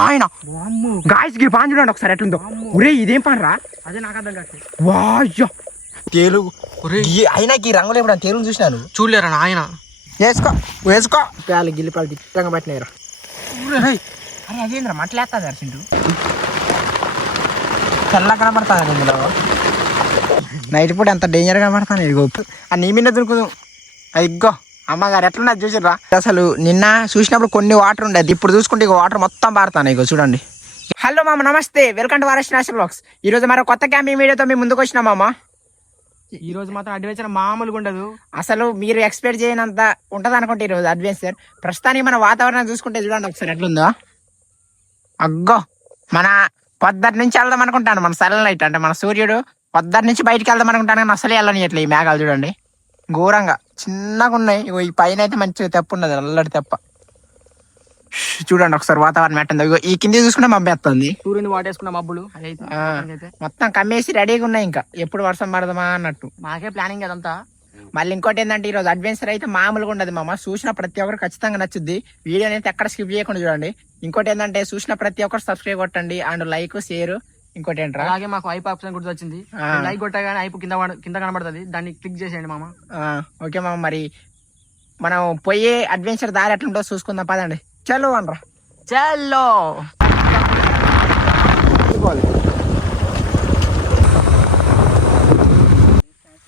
ఆయన గాయస్ గి పాన్ చూడండి ఒకసారి ఎట్లుందో. ఒరే ఇదేం పాన్ రా? అదే నాకు అర్థం కాదు. వాయ్యో తేలు అయినా ఈ రంగులు ఎప్పుడు తేలు చూసినాను. చూడలేరా ఆయన? వేసుకో వేసుకో పేలు గిల్లిపాలు దిట్టంగా పట్టినాయిరా. అరే అదేంద్రా మట్లేస్తా దర్శింటు తెల్ల కనపడతాను ఇందులో. నైట్ పూట ఎంత డేంజర్ కనపడతాను. ఇగో ఆ నీ మీద దొరుకుదు. ఇగ్గో అమ్మగారు ఎట్లున్నది చూసిర్రా? అసలు నిన్న చూసినప్పుడు కొన్ని వాటర్ ఉండేది, ఇప్పుడు చూసుకుంటే ఇక వాటర్ మొత్తం పారుతాను. ఇగో చూడండి. హలో మామ, నమస్తే, వెల్కమ్ టు వారస్ నేషనల్ బ్లాగ్స్. ఈ రోజు మరో కొత్త క్యాంపింగ్ వీడియోతో మేము ముందుకు వచ్చినా మామ. ఈ రోజు మాత్రం అడ్వెంచర్ మామూలుగా ఉండదు. అసలు మీరు ఎక్స్పెక్ట్ చేయనంత ఉంటది అనుకుంటే ఈ రోజు అడ్వెంచర్. ప్రస్తుతానికి మన వాతావరణం చూసుకుంటే చూడండి ఒకసారి ఎట్లుందో. అగ్గో మన పొద్దుటి నుంచి వెళ్దాం అనుకుంటాను. మన సన్లైట్ అంటే మన సూర్యుడు పొద్దుటి నుంచి బయటికి వెళ్దాం అనుకుంటాను, కానీ అసలే వెళ్ళనియట్లే. ఈ మేఘాలు చూడండి ఘోరంగా చిన్నగా ఉన్నాయి. ఈ పైన అయితే మంచిగా తెప్ప ఉన్నది, నల్లటి తెప్ప. చూడండి ఒకసారి వాతావరణం ఎట్టుందో. ఈ కింద చూసుకుంటే మబ్బు ఎత్తుంది. సూర్యుని వాటేసుకున్న మబ్బులు మొత్తం కమ్మేసి రెడీగా ఉన్నాయి, ఇంకా ఎప్పుడు వర్షం పడదామా అన్నట్టు. మాకే ప్లానింగ్ అదంతా. మళ్ళీ ఇంకోటి ఏంటంటే ఈ రోజు అడ్వెంచర్ అయితే మామూలుగా ఉండదు మామ. చూసిన ప్రతి ఒక్కరు ఖచ్చితంగా నచ్చుద్ది. వీడియోని అయితే ఎక్కడ స్కిప్ చేయకుండా చూడండి. ఇంకోటి ఏంటంటే చూసిన ప్రతి ఒక్కరు సబ్స్క్రైబ్ కొట్టండి, అండ్ లైక్ షేర్. ఇంకోటి ఏంట్రా, అలాగే మాకు ఐప్ ఆప్షన్ గుర్తు వచ్చింది. లైక్ కొట్టగానే ఐప్ కింద కనబడుతుంది, దాన్ని క్లిక్ చేసేయండి మామ. ఓకే మామ. మరి మనం పోయే అడ్వెంచర్ దారి ఎట్లుంటో చూసుకుందాం పదండి. చలో అనరా చలో.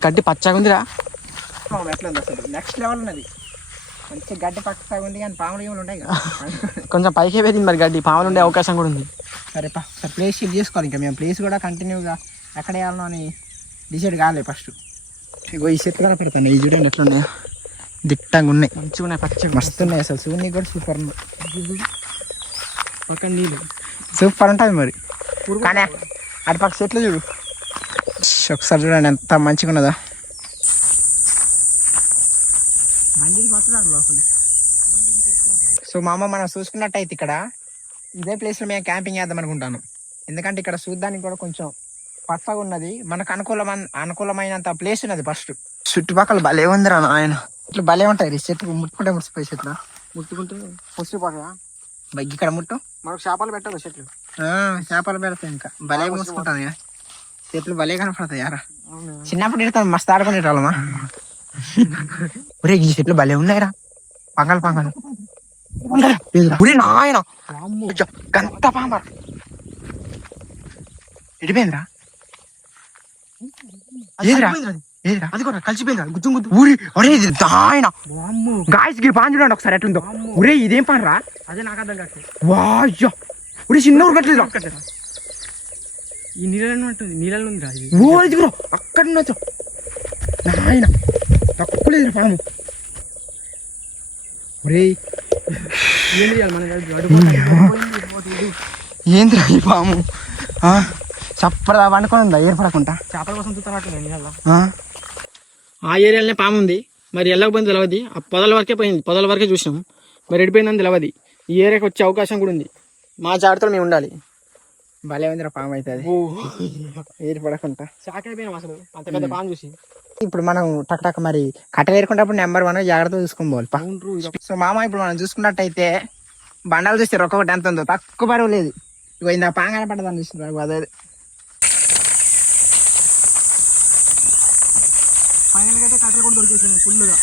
గడ్డి పచ్చగా ఉందిరా. ఎట్లుంది అసలు నెక్స్ట్ లెవెల్ ఉన్నది. మంచి గడ్డి పచ్చగా ఉంది, కానీ పాములు ఏమైనా ఉంటాయి కదా. కొంచెం పైకే వెళ్ళింది మరి గడ్డి, పాములు ఉండే అవకాశం కూడా ఉంది. సరేపా సార్, ప్లేస్ షిఫ్ట్ చేసుకోవాలి. ఇంకా మేము ప్లేస్ కూడా కంటిన్యూగా ఎక్కడ వేయాలనో అని డిసైడ్ కాలేదు ఫస్ట్. ఇగో ఈ చెట్లు కూడా పెడతాను. ఈ చూడండి ఎట్లున్నాయి, దిట్టంగా ఉన్నాయి, మంచిగా ఉన్నాయి, పచ్చగా మస్తు ఉన్నాయి. అసలు సూర్యుని కూడా సూపర్ ఉన్నాయి. పక్కన నీళ్ళు సూపర్ ఉంటుంది మరి. కానీ అటుపక్క చెట్లు చూడు ఒకసారి చూడండి ఎంత మంచిగా ఉన్నదా. సో మామ మనం చూసుకున్నట్టయితే ఇక్కడ ఇదే ప్లేస్లో మేము క్యాంపింగ్ చేద్దాం అనుకుంటాను. ఎందుకంటే ఇక్కడ చూడ్డానికి కూడా కొంచెం పచ్చగా ఉన్నది, మనకు అనుకూలమైనంత ప్లేస్ ఉన్నది. ఫస్ట్ చుట్టుపక్కల భలే ఉందిరా ఆయన, ఇట్లా భలే ఉంటాయి చెట్లు. ముట్టుకుంటే ముడిచిపోయి చెట్లు ముట్టుకుంటే పొసిపోగా ఇక్కడ ముట్టు. మనకు చేపలు పెట్టాలి చెట్లు. చేపలు పెడతాయి, ఇంకా భలే మూసుకుంటాను. చెట్లు భలే కనపడతాయి యారా. చిన్నప్పుడు ఇడతాను మస్తు ఆడుకునేటోళ్ళమా. ఒరే ఈ చెట్లు భలే ఉన్నాయిరా, పంగలు పంగలు. నాయన గంత పామ ఎడిపోయిందిరా. అది కూడా కలిసిపోయింది గుజ్జు గుద్దు. ఊరి ఒరే ఇది ఆయన గాయస్ గి పాన్ చూడండి ఒకసారి ఎట్లుందో. ఒరే ఇదేం పాన్ రా? అదే నాకు అర్థం కాదు. వాయ్యో ఒరే చిన్న ఊరు కట్టలేదు. ఈ నీళ్ళలో ఉంటుంది, నీళ్ళలో ఉంది రా. ఓ ఇది బ్రో అక్కడ ఉండొచ్చు నాయన, తక్కువ లేదు పాము. ఒరే ఏం చేయాలి మన ఏంద్రా ఈ పాము చప్పదా పండుకొని ఉందా ఏర్పడకుండా? చేపల కోసం చూస్తున్నట్టు. ఆ ఏరియాలోనే పాము ఉంది, మరి వెళ్ళకపోయింది తెలియదు. ఆ పొదల వరకే పోయింది, పొదల వరకే చూసినాం, మరి ఎడిపోయిందని తెలియదు. ఈ ఏరియాకి వచ్చే అవకాశం కూడా ఉంది, మా జాగ్రత్తలో మేము ఉండాలి. భలే ఉందిరా పాము అయితే, అది ఏర్పడకుండా. షాక్ అయిపోయినాం అసలు అంత పెద్ద పాము చూసి. ఇప్పుడు మనం టక్ మరి కట్టలేరుకున్నప్పుడు నెంబర్ 1 జాగ్రత్తగా చూసుకోవాలి. సో మామ ఇప్పుడు మనం చూసుకున్నట్టయితే బండాలు చూస్తారు ఒక్కొక్కటి ఎంత ఉందో, తక్కువ బరువు లేదు. ఇగో ఇంత పాంగానే పడ్డదాన్ని చూస్తున్నారు. అదే ఫైనల్గా అయితే కట్టెలు కూడా దొరికేసింది ఫుల్గా.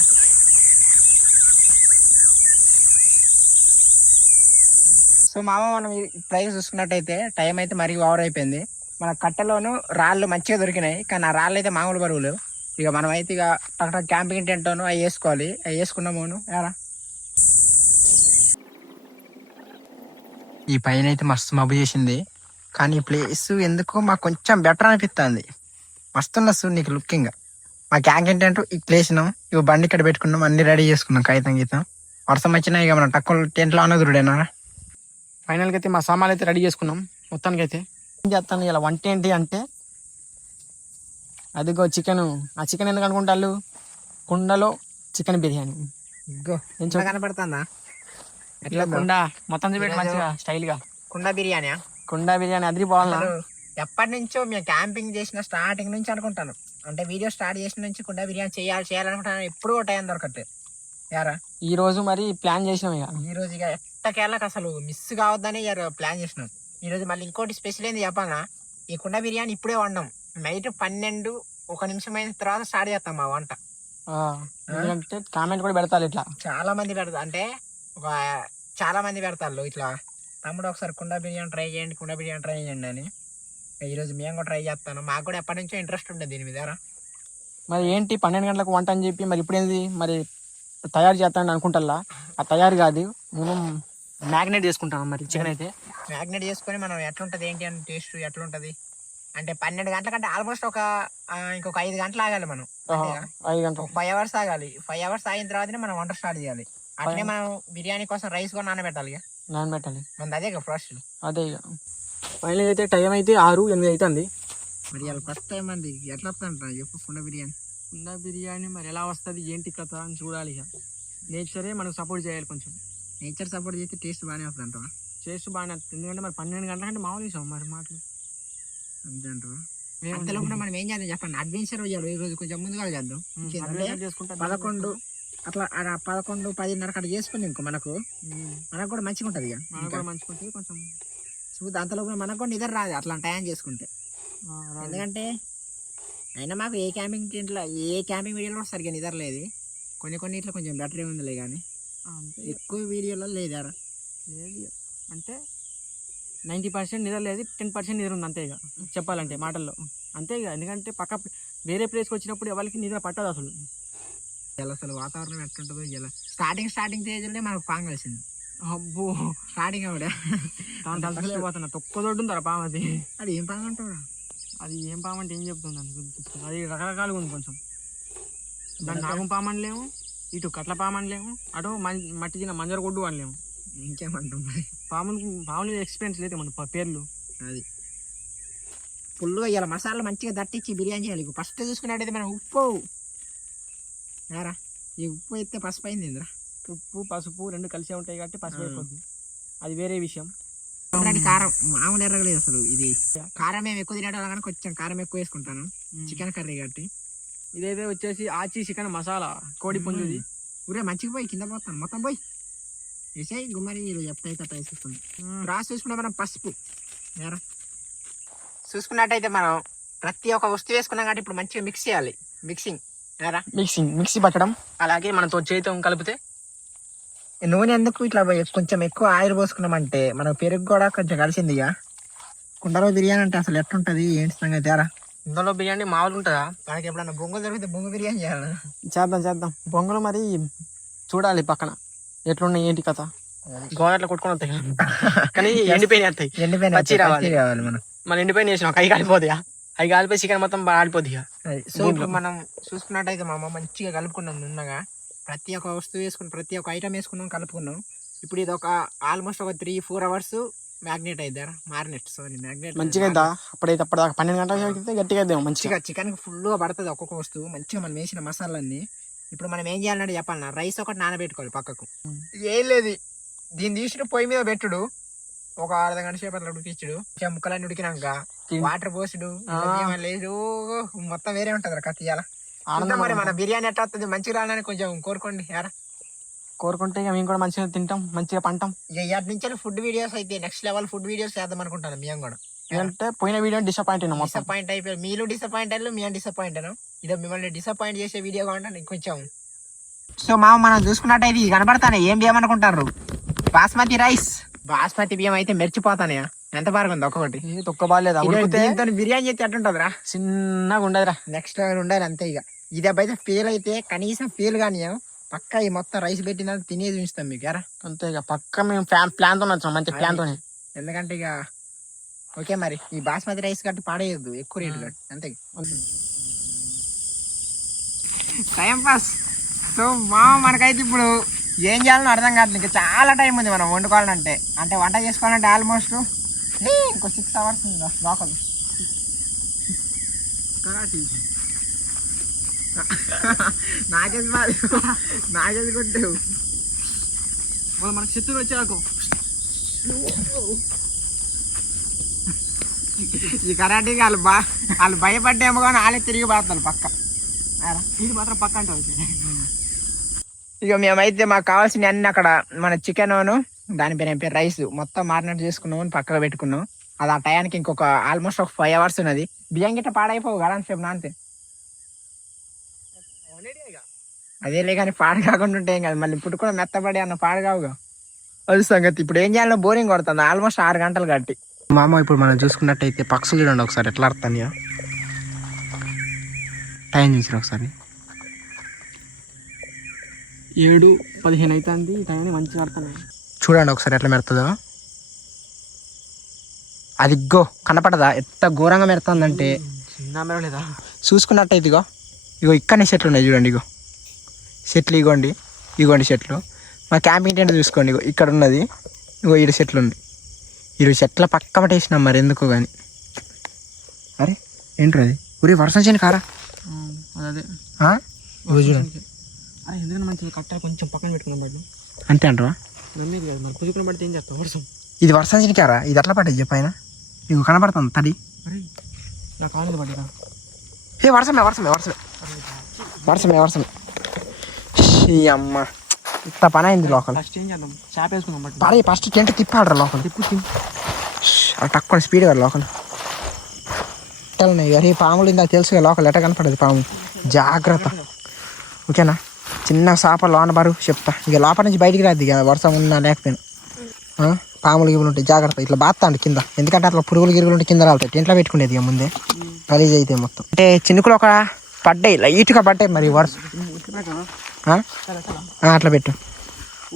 సో మామ మనం ఇప్పుడైతే చూసుకున్నట్టయితే టైం అయితే మరీ ఓవర్ అయిపోయింది. మన కట్టెలోను రాళ్ళు మంచిగా దొరికినాయి, కానీ ఆ రాళ్ళు అయితే మామూలు బరువులు. ఇక మనం అయితే ఇక అక్కడ క్యాంపింగ్ టెంట్ను అవి వేసుకోవాలి. అవి వేసుకున్నాము ఎరా. ఈ పైన అయితే మస్తు మబ్బు చేసింది, కానీ ఈ ప్లేస్ ఎందుకో మాకు కొంచెం బెటర్ అనిపిస్తుంది. మస్తున్న సూ నీకు లుకింగ్. మా క్యాంపింగ్ టెంట్ ఈ ప్లేస్ ఇక బండి ఇక్కడ పెట్టుకున్నాం, అన్ని రెడీ చేసుకున్నాం. కాగితం గీతం వర్షం వచ్చినా ఇక మనం తక్కువ టెంట్లో అన్నదుడేనా. ఫైనల్గా అయితే మా సామాన్లు అయితే రెడీ చేసుకున్నాం. మొత్తానికి అయితే ఏం చేస్తాను ఇలా వంట ఏంటి అంటే, అదిగో చికెన్. ఆ చికెన్ ఎందుకు అనుకుంటారు, కుండలో చికెన్ బిర్యానీ. కనపడుతుందా ఎట్లా కుండ మొత్తం చూపెట్టి మంచిగా స్టైల్గా. కుండ బిర్యానీ, కుండ బిర్యానీ అదిరిపోవాలన్నా. ఎప్పటి నుంచో మేము క్యాంపింగ్ చేసిన స్టార్టింగ్ నుంచి అనుకుంటాను, అంటే వీడియో స్టార్ట్ చేసిన నుంచి కుండ బిర్యానీ చేయాలనుకుంటాను. ఎప్పుడు టైం దొరకట్లేదు యారా. ఈ రోజు మరి ప్లాన్ చేసినాం. ఇక ఈ రోజు ఇక ఎట్ట ఎట్టకేళ్ళకి అసలు మిస్ కావద్దని ప్లాన్ చేసినాం. ఈరోజు మళ్ళీ ఇంకోటి స్పెషల్ ఏంది చెప్పాలా, ఈ కుండ బిర్యానీ ఇప్పుడే వండాం. నైట్ 12 అయిన తర్వాత స్టార్ట్ చేస్తాం మా వంట. ఎందుకంటే కామెంట్ కూడా పెడతారు ఇట్లా, చాలా మంది పెడతారు, అంటే చాలా మంది పెడతారు ఇట్లా, తమ్ముడు ఒకసారి కుండ బిర్యానీ ట్రై చేయండి అని. ఈరోజు మేము కూడా ట్రై చేస్తాను. మాకు కూడా ఎప్పటి నుంచో ఇంట్రెస్ట్ ఉంటుంది దీని మీద. మరి ఏంటి 12 గంటలకు వంట అని చెప్పి మరి ఇప్పుడు ఏంది మరి తయారు చేస్తానని అనుకుంటా. ఆ తయారు కాదు, మేము మ్యాగ్నేట్ చేసుకుంటాం. మరి చికెన్ అయితే మ్యాగ్నేట్ చేసుకొని మనం ఎట్లుంటది ఏంటి అని టేస్ట్ ఎట్లుంటది అంటే 12 గంటల కంటే ఆల్మోస్ట్ ఇంకొక 5 గంటలు ఆగాలి మనం. 5 గంటలు 5 అవర్స్ ఆగాలి. 5 అవర్స్ ఆగిన తర్వాతనే మనం వంట స్టార్ట్ చేయాలి. అట్లే మనం బిర్యానీ కోసం రైస్ కూడా నానబెట్టాలి. మన అదే ప్రాసెస్. అదే ఇక ఫైనల్ అయితే టైం అయితే 6-8 అవుతుంది. మరి అలా ఫస్ట్ టైం అండి ఎట్లా వస్తుంటారు చెప్పు కుండ బిర్యానీ మరి ఎలా వస్తుంది ఏంటి కథ అని చూడాలి. ఇక నేచరే మనకు సపోర్ట్ చేయాలి. కొంచెం నేచర్ సపోర్ట్ చేస్తే టేస్ట్ బాగానే వస్తుంది అంటావా? టేస్ట్ బాగానే వస్తుంది. ఎందుకంటే మరి 12 గంటల కంటే మామూలు ఇస్తాం మరి మాటలు అంతే అంటావా? అంతలో కూడా మనం ఏం చేద్దాం చెప్పండి, అడ్వెంచర్ చేయాలి. ఈ రోజు కొంచెం ముందుగా చేద్దాం. 11 అట్లా 11, 10:30 అక్కడ చేసుకుని ఇంకో మనకు కూడా మంచిగా ఉంటుంది. ఇక మంచిగా ఉంటుంది కొంచెం చూద్దాం. అంతలో కూడా మనకు కూడా నిద్ర రాదు అట్లా టైం చేసుకుంటే. ఎందుకంటే అయినా మాకు ఏ క్యాంపింగ్ వీడియోలో సరిగ్గా నిద్ర లేదు. కొన్ని ఇట్లా కొంచెం బెటరే ఉందిలే, కానీ ఎక్కువ వీడియోలో లేదారా లేదు. అంటే 90% నిద్ర లేదు, 10% నిద్ర ఉంది అంతే. ఇక చెప్పాలంటే మాటల్లో అంతే ఇక. ఎందుకంటే వేరే ప్లేస్కి వచ్చినప్పుడు ఎవరికి నిద్ర పట్టదు అసలు. అసలు వాతావరణం ఎట్లుంటుందో ఇలా స్టార్టింగ్ స్టేజ్లోనే మనకు పాము కలిసింది. అబ్బో స్టార్టింగ్ ఆవిడ తలపోతున్నా తొక్కదొడ్డు ఉందా పాము. అది ఏం పాము అంటారా? అది ఏం పాము అంటే ఏం చెప్తుంది అది రకరకాలుగా ఉంది. కొంచెం దాన్ని నాగం పాము అనలేము, ఇటు కట్ల పాము అనలేము, అటు మట్టి చిన్న మంజర కొడ్డు అనలేము. ఇంకేమంటాం మరి. పాములు ఎక్స్పీరియన్స్ లేదు మన పేర్లు. అది ఫుల్గా ఇలా మసాలా మంచిగా దట్టించి బిర్యానీ చేయాలి. ఫస్ట్ చూసుకున్నట్టయితే మనం ఉప్పు యారా, ఈ ఉప్పు అయితే పసుపు అయింది ఇంద్రా. ఉప్పు పసుపు 2 కలిసే ఉంటాయి కాబట్టి పసుపు అయిపోద్ది, అది వేరే విషయం. కారం మామూలు ఎర్రగలేదు అసలు. ఇది కారం మేము ఎక్కువ తినేటోళ్ళం కానీ కొంచెం కారం ఎక్కువ వేసుకుంటాను చికెన్ కర్రీ కాబట్టి. ఇదైతే వచ్చేసి ఆచి చికెన్ మసాలా కోడి పుంజుది. ఊరే మంచిగా పోయి కింద పోతాను మొత్తం పోయి వేసాయి గుమ్మరి. ఎప్పుడైతే అట్లా వేసేస్తుంది. రాసి చూసుకుంటే మనం పసుపు యారా చూసుకున్నట్టయితే మనం ప్రతి ఒక్క వస్తువు వేసుకున్నాం కాబట్టి ఇప్పుడు మంచిగా మిక్స్ చేయాలి. మిక్సీ పట్టడం, అలాగే మనతో చేతితో కలిపితే. నూనె ఎందుకు ఇట్లా కొంచెం ఎక్కువ ఆయిల్ పోసుకున్నామంటే మనకు పెరుగు కూడా కొంచెం కలిసింది. ఇక కుండలో బిర్యానీ అంటే అసలు ఎట్లుంటది ఏంటి సంగతి యారా? కుండలో బిర్యానీ మామూలు ఉంటుందా? మనకి ఎప్పుడన్నా బొంగులు దొరికితే బొంగు బిర్యానీ చేయాలి. చేద్దాం బొంగులు మరి చూడాలి పక్కన ఎట్లున్నాయి ఏంటి కథ. గోడట్లో కొట్టుకొని వస్తాయి కానీ ఎండిపోయినాయి మనం. మన ఎండిపోయిన చేసినాం కై కాలిపోతాయా? అవి కాలిపోయి చికెన్ మొత్తం ఆడిపోద్ది. సో ఇప్పుడు మనం చూసుకున్నట్టయితే మా అమ్మ మంచిగా కలుపుకున్నాం. నున్నగా ప్రతి ఒక్క వస్తువు వేసుకుని ప్రతి ఒక్క ఐటమ్ వేసుకున్నాం, కలుపుకున్నాం. ఇప్పుడు ఇది ఆల్మోస్ట్ ఒక 3-4 అవర్స్ మ్యాగ్నేట్ అయిద్దారా. మ్యాగ్నేట్ మంచిగా అప్పుడైతే 12 గంటల గట్టిగా మంచిగా చికెన్ ఫుల్గా పడుతుంది ఒక్కొక్క వస్తువు మంచిగా మనం వేసిన మసాలాన్ని. ఇప్పుడు మనం ఏం చేయాలంటే చెప్పాలన్నా, రైస్ ఒకటి నానబెట్టుకోవాలి పక్కకు. ఏం లేదు, దీన్ని తీసుకుని పొయ్యి మీద పెట్టుడు, ఒక అర్ధ గంట సేపు అట్లా ఉడికించుడు. ముక్కలన్నీ ఉడికినాక వాటర్ పోసుడు లేదు, మొత్తం వేరే ఉంటది కథ. ఇవాళ మరి మన బిర్యానీ ఎట్లా వస్తుంది మంచిగా రాలని కొంచెం కోరుకోండి యారా. కోరుకుంటే మేము కూడా మంచిగా తింటాం, మంచిగా పంటాం. ఇక నుంచి ఫుడ్ వీడియోస్ అయితే నెక్స్ట్ లెవెల్ ఫుడ్ వీడియోస్ చేద్దాం అనుకుంటాను. మేము కూడా అంటే పోయిన వీడియో డిసప్పాయింట్ అయిపోయారు. మీరు డిసప్పాయింట్ అయ్యారు, మేము డిసప్పాయింట్ అయినాం. ఇదో మిమ్మల్ని డిసప్పాయింట్ చేసే వీడియో కావాలంటే కొంచెం. సో మనం చూసుకున్నట్టయితే ఇది కనబడతానే ఏం బియ్యం అనుకుంటారు? బాస్మతి రైస్. బాస్మతి బియ్యం అయితే మెరిచిపోతానే. ఎంత బాగా ఉంది ఒక్కొక్కటి. తొక్క బాగాలేదా? బిర్యానీ చేస్తే ఎట్టుంటదిరా? చిన్నగా ఉండదురా, నెక్స్ట్ లెవెల్ ఉండాలి అంతే. ఇక ఇది అబ్బాయితే ఫెయిల్ అయితే కనీసం ఫెయిల్ కానీ పక్క ఈ మొత్తం రైస్ పెట్టిన తినేది ఉంచుతాం మీకు యారా. అంతే ఇక పక్క మేము ప్లాన్ తో వచ్చాం, మంచి ప్లాన్ తో. ఎందుకంటే ఇక ఓకే మరి ఈ బాస్మతి రైస్ కట్టి పాడేయద్దు ఎక్కువ రేటు కట్టి అంతే. Time pass. సో మనకైతే ఇప్పుడు ఏం చేయాలని అర్థం కాదు. ఇంకా చాలా టైం ఉంది మనం వండుకోవాలంటే. అంటే వంట చేసుకోవాలంటే ఆల్మోస్ట్ ఇంకో 6 అవర్స్ ఉంది లోకల్. నాకేది కొట్టావు మనకు శత్రువు వచ్చాకు. ఈ కరాటీకి వాళ్ళు భయపడ్డేమో కానీ వాళ్ళే తిరిగి పడతారు పక్క. ఇది మాత్రం పక్క అంటే ఇక మేమైతే మాకు కావాల్సిన అన్ని అక్కడ మన చికెన్ దాని పేరు ఏం పేరు రైస్ మొత్తం మారినట్టు చేసుకున్నాం పక్కగా పెట్టుకున్నాం. అది ఆ టయానికి ఇంకొక ఆల్మోస్ట్ ఒక 5 hours ఉన్నది. బియ్యం గిట్ట పాడైపోవు కదా సేపు నాంతే. అదేలే కానీ పాడు కాకుండా ఉంటాయి కదా మళ్ళీ పుట్టుకున్న మెత్తబడి అన్న పాడు కావుగా. అది సంగతి. ఇప్పుడు ఏం చేయాలో బోరింగ్ కొడుతుంది ఆల్మోస్ట్ 6 గంటలు కట్టి. మామ ఇప్పుడు మనం చూసుకున్నట్టయితే పక్షులు చూడండి ఒకసారి ఎట్లా ఆడుతాయో. టైం చూసి ఒకసారి 7:15 అవుతుంది. టైం మంచిగా ఆడుతున్నాయి. చూడండి ఒకసారి ఎట్లా మెరుతుందో. అది ఇగ్గో కనపడదా ఎంత ఘోరంగా మెరుతుందంటే. చిన్న మెరవలేదా చూసుకున్నట్టయితే ఇగో ఇక్కడనే చెట్లు ఉన్నాయి చూడండి. చెట్లు ఇగోండి చెట్లు. మా క్యాంపింగ్ టెంట్ చూసుకోండి ఇక్కడ ఉన్నది. ఇగో 7 చెట్లు ఉన్నాయి. 7 చెట్ల పక్క పట్టేసినాం మరి ఎందుకో కానీ. అరే ఏంట్రా అది ఊరి వర్షం చేయని కారా అదే చూడండి. ఎందుకంటే మంచిగా కట్టాలి కొంచెం పక్కన పెట్టుకున్నాం బట్టి అంతే అంటావా. నమ్మేది కాదు మరి పుజుకున్న పడితే ఏం చేస్తాం వర్షం. ఇది వర్షం చేయని కారా ఇది ఎట్లా పట్టేది చెప్పైనా. ఇగో కనపడుతుంది తడి. అరే నా కాలేదు పడ్డదా. ఏ వర్షమే వర్షమే వర్షమే వర్షమే వర్షమే. అమ్మ ఇంత పని అయింది లోపల. ఫస్ట్ ఏం చేద్దాం చేప వేసుకుందాం బట్టి పడే ఫస్ట్ టెంట్ తిప్పాడరా లోపల. అలా తక్కువ స్పీడ్ కదా లోపల. ఎట్టాలున్నాయి అరే పాములు ఇందాక తెలుసుగా లోపల ఎట్ట కనపడదు పాము. జాగ్రత్త ఓకేనా. చిన్న చేప లోన బరువు చెప్తా. ఇక లోపల నుంచి బయటికి రాదు ఇక వర్షం ఉన్నా లేకపోయినా. పాములు గిములు ఉంటాయి జాగ్రత్త. ఇట్లా బాత్తాండి కింద ఎందుకంటే అట్లా పురుగులు గిరుగులు ఉంటే కింద రాలుతాయి. టెంట్లో పెట్టుకునేది ఇక ముందే గలీజ్ అయితే మొత్తం. అంటే చినుకులు ఒక పడ్డాయి లైట్గా పడ్డాయి మరి వర్షం. అట్లా పెట్టు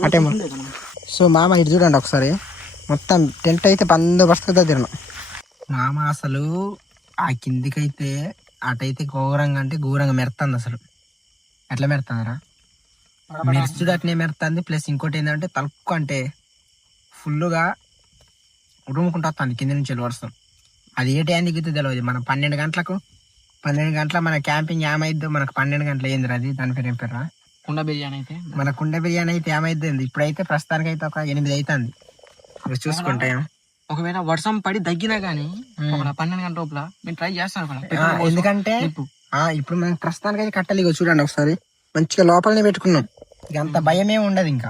అటే. సో మామ ఇటు చూడండి ఒకసారి మొత్తం టెంట్ అయితే బందోబస్తుగా తిరిగినాం. మామ అసలు ఆ కిందికైతే అటైతే ఘోరంగా అంటే ఘోరంగా మెరుతుంది అసలు. ఎట్లా మెరుతుందిరా మెరుస్తుంది అట్నే మెరుతుంది. ప్లస్ ఇంకోటి ఏంటంటే తలుపు అంటే ఫుల్గా ఉరుముకుంటూ వస్తుంది కింద నుంచి వర్షం. అది ఏ టైం దిగుతుందో తెలియదు. మనం 12 గంటల మన క్యాంపింగ్ ఏమైద్దో మనకు 12 గంటలు అయింది. అది దాని పేరు ఏం పేరు కుండ బిర్యానీ అయితే మన కుండ బిర్యానీ అయితే ఏమైంది. ఇప్పుడైతే ప్రస్తుతానికి అయితే ఒక 8 అవుతుంది చూసుకుంటాం. ఒకవేళ వర్షం పడి తగ్గినా గానీ 12 గంటల లోపల మేము ట్రై చేస్తాను. ఎందుకంటే ఇప్పుడు మనం ప్రస్తుతానికి అయితే కట్టెలు ఇగో చూడండి ఒకసారి మంచిగా లోపలనే పెట్టుకున్నాం. ఇక అంత భయమే ఉండదు ఇంకా.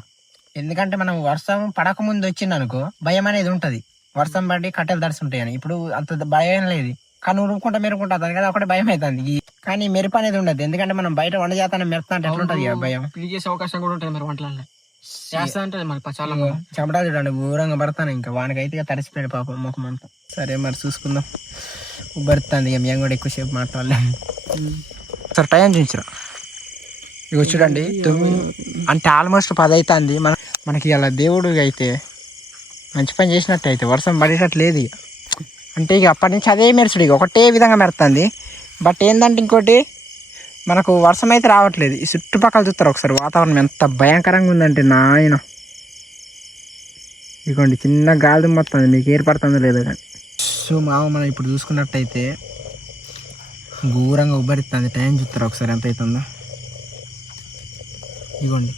ఎందుకంటే మనం వర్షం పడక ముందు వచ్చింది అనుకో భయం అనేది ఉంటది. వర్షం పడి కట్టెలు తడుస్తుంటాయి అని. ఇప్పుడు అంత భయం లేదు కానీ ఉరుముకుంటా మెరుకుంటా కదా ఒకటే భయం అవుతుంది. కానీ మెరుపు అనేది ఉండదు ఎందుకంటే మనం బయట వంట చేస్తాను మెరుపుతా అంటే ఎట్లుంటది భయం. చేసే అవకాశం కూడా ఉంటుంది మరి వంటలలో చేస్తా అంటే మరి చాలా చెమటలు చూడండి ఘోరంగా పడతాను. ఇంకా వానికైతే ఇక తడిసిపోయాడు పాపం ముఖం అంతా. సరే మరి చూసుకుందాం. ఉబ్బరుతుంది ఇక మేము కూడా ఎక్కువసేపు మాట్లాడలేము. సార్ టైం చూపించరా ఇక చూడండి అంటే ఆల్మోస్ట్ 10 అవుతుంది. మనకి ఇలా దేవుడు అయితే మంచి పని చేసినట్టు అయితే వర్షం పడేటట్టు లేదు ఇక. అంటే ఇక అప్పటి నుంచి అదే మెరుచుడు ఇక ఒకటే విధంగా మెరుతుంది. బట్ ఏంటంటే ఇంకోటి మనకు వర్షం అయితే రావట్లేదు. ఈ చుట్టుపక్కల చూస్తారు ఒకసారి వాతావరణం ఎంత భయంకరంగా ఉందంటే నాయన. ఇదిగోండి చిన్న గాలి మొత్తం మీకు ఏర్పడుతుందో లేదో కానీ. సో మామ మనం ఇప్పుడు చూసుకున్నట్టయితే ఘోరంగా ఉబ్బరిస్తుంది. టైం చూస్తారు ఒకసారి ఎంత అవుతుందో. ఇదిగోండి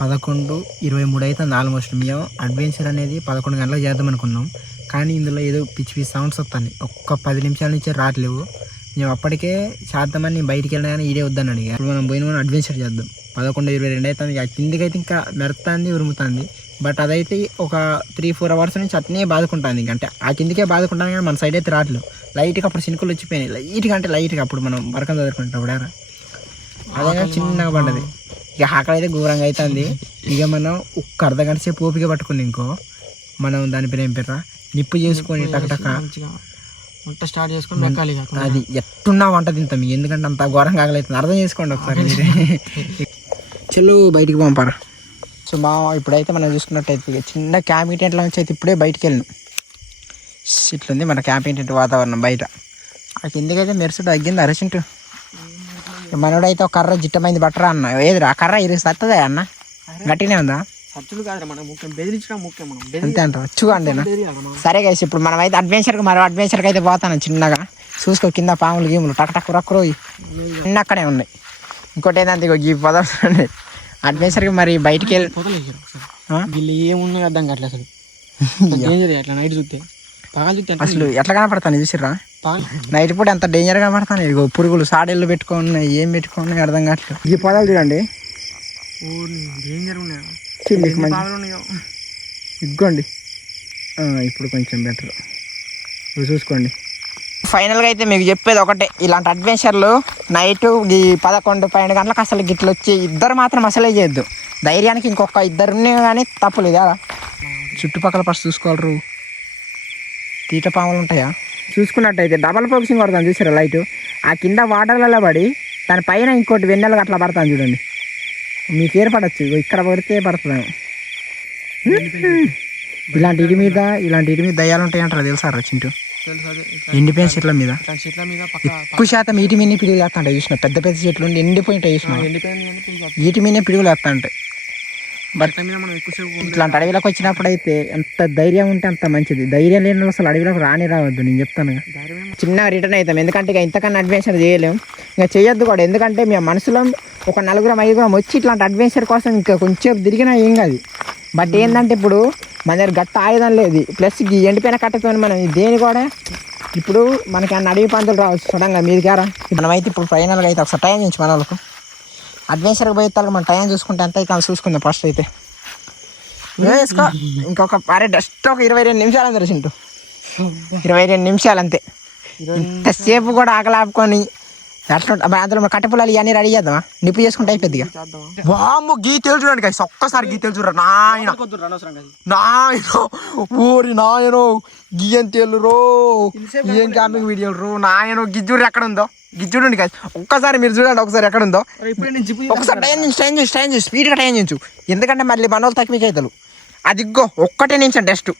11:23 అవుతుంది ఆల్మోస్ట్. మేము అడ్వెంచర్ అనేది 11 గంటలకు చేద్దాం అనుకున్నాం కానీ ఇందులో ఏదో పిచ్చి సౌండ్స్ వస్తాయి. ఒక్క 10 నిమిషాల నుంచి రావట్లేవు. మేము అప్పటికే చేద్దామని నేను బయటికి వెళ్ళినా కానీ ఇదే వద్దని ఇక ఇప్పుడు మనం పోయిన అడ్వెంచర్ చేద్దాం. 11:22 అవుతుంది. ఇక కిందికైతే ఇంకా మెరుతుంది ఉరుముతుంది. బట్ అదైతే ఒక 3-4 hours నుంచి అట్నే బాదుకుంటుంది. ఇంకంటే ఆ కిందికే బాదుకుంటాను కానీ మన సైడ్ అయితే రావట్లేదు. లైట్గా అప్పుడు చినుకులు వచ్చిపోయినాయి లైట్గా అంటే లైట్గా అప్పుడు మనం వరకం చదువుకుంటాం అప్పుడారా అదైనా చిన్నగా పడ్డది. ఇక అక్కడైతే ఘోరంగా అవుతుంది. ఇక మనం ఒక్క అర్ధగంట సేపు ఓపిక పట్టుకుని ఇంకో మనం దాని పేరు ఏం పేరా నిప్పు చేసుకొని టకటక వంట స్టార్ట్ చేసుకొని అది ఎట్టున్నా వంట తింటాం. ఎందుకంటే అంత ఘోరంగా ఆగలవుతుంది. అర్థం చేసుకోండి ఒకసారి చెల్లు బయటికి పంపారు. సో మా ఇప్పుడైతే మనం చూసుకున్నట్టయితే చిన్న క్యాంపింగ్ టెంట్లో నుంచి అయితే ఇప్పుడే బయటికి వెళ్ళినాం. ఇట్లుంది మన క్యాంపింగ్ టెంట్ వాతావరణం బయట. ఆ కిందకైతే మెరుసుడు తగ్గింది అరచింటు. మనోడైతే ఒక కర్ర జిట్టమైంది బట్టరా అన్న. ఏదిరా కర్ర సత్తదా అన్న గట్టినే ఉందా. సచ్చులు కాదు మనం ముఖ్యం బెదిరించడం ముఖ్యం. మనం అంతే అంటారు చూడండి. సరే గైస్ ఇప్పుడు మనం అయితే అడ్వెంచర్కి మరో అడ్వెంచర్కి అయితే పోతాను. చిన్నగా చూసుకో కింద పాములు గీములు టక్ టక్ రక్కురో చిన్న అక్కడే ఉన్నాయి. ఇంకోటి ఏంటంటే ఈ పదార్థం అడ్వెంచర్కి మరి బయటికి వెళ్ళి వీళ్ళు ఏమున్నాయి అర్థం కావట్లేదు అసలు. అట్లా నైట్ చూస్తే అసలు ఎట్లా కనపడతాను చూసిర్రా నైట్ పూట ఎంత డేంజర్ కనపడతాను. ఇగో పురుగులు సాడేళ్ళు పెట్టుకున్నాయి ఏం పెట్టుకున్నాయి అర్థం కావట్లేదు. ఈ పొలాలు చూడండి ఇగ్గోండి ఇప్పుడు కొంచెం బెటర్ చూసుకోండి. ఫైనల్గా అయితే మీకు చెప్పేది ఒకటే, ఇలాంటి అడ్వెంచర్లు నైట్ ఈ 11-12 గంటలకు అసలు గిట్ల వచ్చి ఇద్దరు మాత్రం అసలే చేయొద్దు. ధైర్యానికి ఇంకొక ఇద్దరునే కానీ తప్పులేదు కదా. చుట్టుపక్కల ఫస్ట్ చూసుకోగలరు. తీట పాములు ఉంటాయా చూసుకున్నట్టయితే డబల్ ఫోకసింగ్ పడతాను చూసారా లైట్, ఆ కింద వాటర్లలో పడి దాని పైన ఇంకోటి వెన్నెలకు అట్లా పడతాను చూడండి. మీకు ఏర్పడచ్చు ఇక్కడ పడితే పడుతున్నాను. ఇలాంటి ఇటు మీద దయ్యాలు ఉంటాయి అంటారు తెలుసా చింటూ? ఎండిపోయిన చెట్ల మీద ఎక్కువ శాతం వీటి మీదనే పిడుగులు వేస్తా ఉంటాయి చూసిన. పెద్ద పెద్ద చెట్లు ఉండి ఎండిపోయింటాయి చూసిన, వీటి మీదనే పిడుగులు వేస్తా ఉంటాయి. బట్ ఇట్లాంటి అడవిలోకి వచ్చినప్పుడు అయితే ఎంత ధైర్యం ఉంటే అంత మంచిది. ధైర్యం లేని అసలు అడవిలోకి రావద్దు, నేను చెప్తాను. చిన్నగా రిటర్న్ అవుతాం, ఎందుకంటే ఇక ఇంతకన్నా అడ్వెంచర్ చేయలేము, ఇంకా చేయొద్దు కూడా. ఎందుకంటే మేము మనసులో ఒక 4-5 వచ్చి ఇట్లాంటి అడ్వెంచర్ కోసం ఇంకా కొంచెం తిరిగినా ఏం కాదు. బట్ ఏంటంటే ఇప్పుడు మన దగ్గర గట్ట ఆయుధం లేదు, ప్లస్ ఈ ఎండిపోయిన కట్టతో మనం దేని కూడా ఇప్పుడు మనకి అన్న అడవి పందులు రావచ్చు సడన్గా మీదికారా. మనమైతే ఇప్పుడు ఫైనల్గా అయితే ఒకసారి టైం నుంచి మన వాళ్ళకు అడ్వెంచర్కి పోయే తరకు మనం టైం చూసుకుంటే ఎంత అయితే చూసుకుందాం. ఫస్ట్ అయితే వేసుకో ఇంకొక జస్ట్ ఒక 22 నిమిషాలు అందరు చింటూ, 22 నిమిషాలు అంతే. ఇంతసేపు కూడా ఆకలాపుకొని అట్లా అందులో కట్టెపుల్లలు ఇవన్నీ రెడీ చేద్దామా, నిప్పు చేసుకుంటే అయిపోద్దిగా. వామ్మో గీ చూడండి guys, ఒక్కసారి గీ చూడరా నాయన ఊరి నాయనో గీయం తేలురో, ఏం క్యాంపింగ్ వీడియోలు రో నాయనో. గిజ్జుడు ఎక్కడ ఉందో గిజ్జుడండి guys, ఒక్కసారి మీరు చూడండి ఒకసారి ఎక్కడ ఉందో. ఒకసారి టైం చేసి స్పీడ్గా టైం చేయించు, ఎందుకంటే మళ్ళీ మన వాళ్ళు తక్కువ అవుతారు. అదిగ్గో 1 నిమిషం టెస్ట్,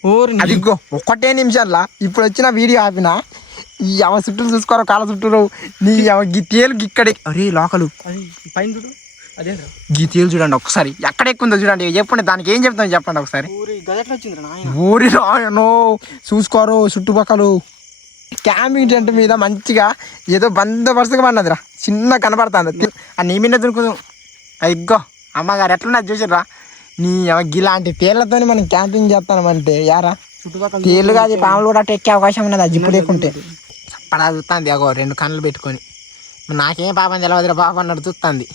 అదిగ్గో 1 నిమిషాల్లో ఇప్పుడు వచ్చిన వీడియో ఆపిన. ఈ అవ చుట్టూ చూసుకోరా కాళ్ళ చుట్టూరు నీ గీ తేలు ఇక్కడే. అరే లోకలు గీ తేలు చూడండి ఒకసారి ఎక్కడ ఎక్కుందో చూడండి. చెప్పండి దానికి ఏం చెప్తాను చెప్పండి ఒకసారి. ఊరి రాయనో చూసుకోరు చుట్టుపక్కల. క్యాంపింగ్ టెంట్ మీద మంచిగా ఏదో బందోబస్తుగా పడినదిరా, చిన్న కనబడుతుంది. ఆ నీ మీద దొరుకుదు. ఇగ్గో అమ్మగారు ఎట్లున్నది చూసిర్రా. నీ ఇలాంటి తేళ్లతోని మనం క్యాంపింగ్ చేస్తామంటే యారా చుట్టుపక్కల తేళ్ళు కాదు పాములు కూడా ఎక్కే అవకాశం ఉన్నది. అది జిప్పు లేకుంటే చప్పడా చూస్తుంది అగో 2 కళ్ళు పెట్టుకొని. నాకేం పాపం తెలవదురా బాబు అన్నట్టు చూస్తుంది.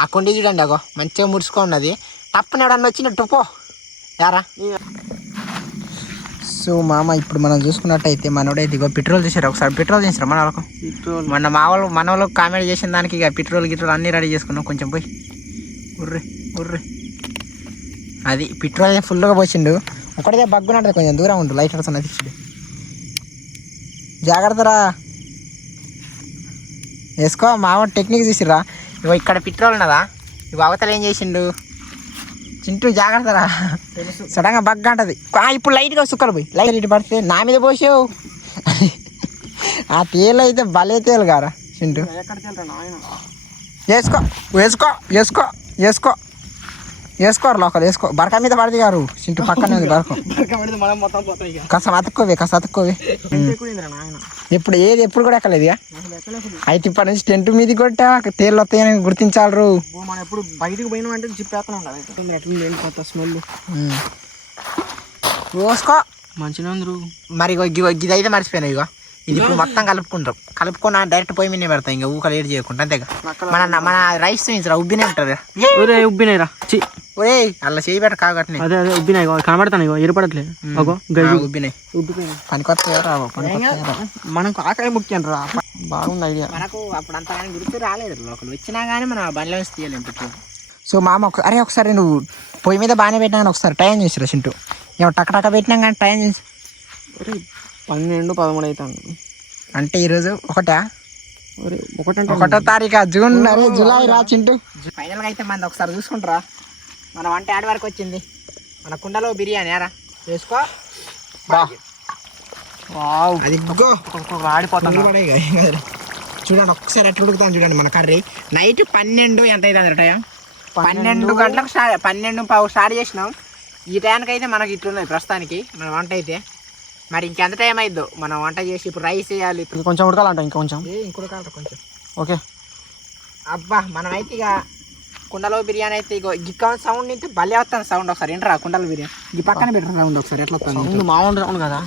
ఆ కొండి చూడండి అగో మంచిగా ముడుచుకో ఉన్నది. తప్పని ఎవడన్నా వచ్చినట్టు పో యారా. సో మామ ఇప్పుడు మనం చూసుకున్నట్టయితే మనోడైతే ఇగో పెట్రోల్ చేశారు. ఒకసారి పెట్రోల్ చేసారు మన వాళ్ళకు. మన వాళ్ళకి కామెంట్ చేసిన దానికి ఇక పెట్రోల్ అన్నీ రెడీ చేసుకున్నాం. కొంచెం పోయి ఉర్రి అది పెట్రోల్ ఫుల్గా పోసిండు. ఒకటిదే బగ్గునట్టు కొంచెం దూరం ఉండు, లైట్ వస్తున్నది తెచ్చుడు. జాగ్రత్తరా వేసుకో. మామ టెక్నిక్ చూసిర్రా. ఇగో ఇక్కడ పెట్రోల్ ఉన్నదా, ఇగో అవతల ఏం చేసిండు చింటూ జాగ్రత్తరా, సడన్గా బగ్గ అంటది. ఇప్పుడు లైట్గా సుక్కలు పోయి లైట్ పడితే నా మీద పోసావు. ఆ తేలు అయితే భలే తేలు కారా చింటూ. వేసుకోరు లోకల్ వేసుకో. బరక మీద పడితే గారు చింటూ పక్కనే ఉంది బరకం. కాస్త అతుక్కోవే. ఇప్పుడు ఎప్పుడు కూడా ఎక్కలేదు ఇక. అయితే ఇప్పటి నుంచి టెంట్ మీద కొట్టా తేళ్ళు వస్తాయని గుర్తించాలరు. మనం ఎప్పుడు బయటకు పోయినా అంటే జిప్ స్మెల్ పోసుకో మంచిగా ఉంది. మరి ఇది అయితే మర్చిపోయినా. ఇక ఇది ఇప్పుడు మొత్తం కలుపుకొని డైరెక్ట్ పోయి మీద పెడతాం. ఇంకా ఊక లేట్ చేయకుండా అంతేగా. మన రైస్ ఉబ్బినే ఉంటారు. ఉబ్బినాయిరా ఒరే అలా చేయి పెట్ట కాగట్నే. అదే ఉబ్బినాయి కనబడతాను. ఏర్పడట్లేదు ఉబ్బినాయి పనికొస్తాయో మనకు ఆకలి ముఖ్యం రా. బాగుంది ఐడియా. మనకు అప్పుడు అంతగానే గుర్తు రాలేదు లోకల్ వచ్చినా కానీ మనం బండిలో తీయలేము పెట్రోల్. సో మామ ఒకసారి నువ్వు పొయ్యి మీద బాగానే పెట్టినా కానీ ఒకసారి టైం చేసిరా చింటూ. ఏమో టక్క పెట్టినా కానీ టైం చేసి 12-13 అవుతాను. అంటే ఈరోజు 1వ తారీఖు జూన్. జూలై రా చింటూ. ఫైనల్గా అయితే మంది ఒకసారి చూసుకుంటారా మన వంట యాడ్ వరకు వచ్చింది. మన కుండలో బిర్యానీ యారా వేసుకో. అది ఆడిపోతాను చూడండి ఒకసారి ఎట్లా ఉడుకుతాను చూడండి. మన కర్రీ నైట్ 12 ఎంత అవుతుంది టైం 12 గంటలకు 12:15 స్టార్ట్ చేసినాం. ఈ టైంకి అయితే మనకి ఇట్లున్నది ప్రస్తుతానికి మన వంట అయితే. మరి ఇంకెంత టైం అయిద్దో మనం వంట చేసి ఇప్పుడు రైస్ వేయాలి. కొంచెం ఉడకాలంట ఇంకొంచెం కొంచెం ఓకే. అబ్బా మనమైతే ఇక కుండలో బిర్యానీ అయితే ఇగో గిక్క సౌండ్ అయితే భలే వస్తాను సౌండ్. ఒకసారి ఏంట్రా కుండలో బిర్యానీ ఈ పక్కన పెట్టిన సౌండ్ ఒకసారి ఎట్లా వస్తుంది. మామూలు సౌండ్ కదా.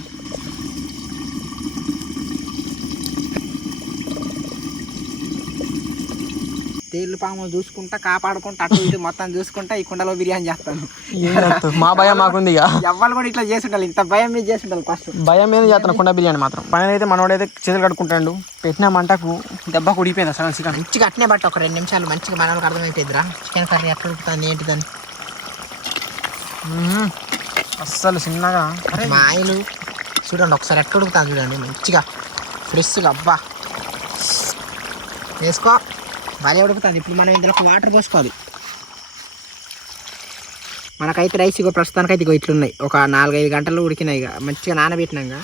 తేళ్ళు పాములు చూసుకుంటా కాపాడుకుంటా అటు ఇటు మొత్తం చూసుకుంటా ఈ కుండలో బిర్యానీ చేస్తాను. మా భయం మాకుంది ఇక. ఎవ్వరు కూడా ఇట్లా చేసి ఉండాలి, ఇంత భయం మీద చేసి ఉండాలి. ఫస్ట్ భయం మీద చేస్తాను కుండ బిర్యానీ మాత్రం. పైన అయితే మనోడైతే చేతులు కడుక్కుంటాడు. పెట్టిన మంటకు దెబ్బ కుడిపోయింది అసలు చికెన్. మంచిగా అట్నే బట్ట ఒక 2 నిమిషాలు మంచిగా మన వాళ్ళకి అర్థమైపోయిద్దిరా చికెన్ కర్రీ ఎట్లా ఉడుకుతుంది ఏంటిదని. అస్సలు చిన్నగా మా ఆయిలు చూడండి ఒకసారి ఎట్లా ఉడుకుతాను చూడండి మంచిగా ఫ్రెష్గా. అబ్బా వేసుకో బాగా ఉడుకుతుంది. ఇప్పుడు మనం ఇందులో వాటర్ పోసుకోవాలి. మనకైతే రైస్ ఇగో ప్రస్తుతానికైతే ఇగో ఇట్లున్నాయి, ఒక 4-5 గంటలు ఉడికినాయి, ఇక మంచిగా నానబెట్టినాక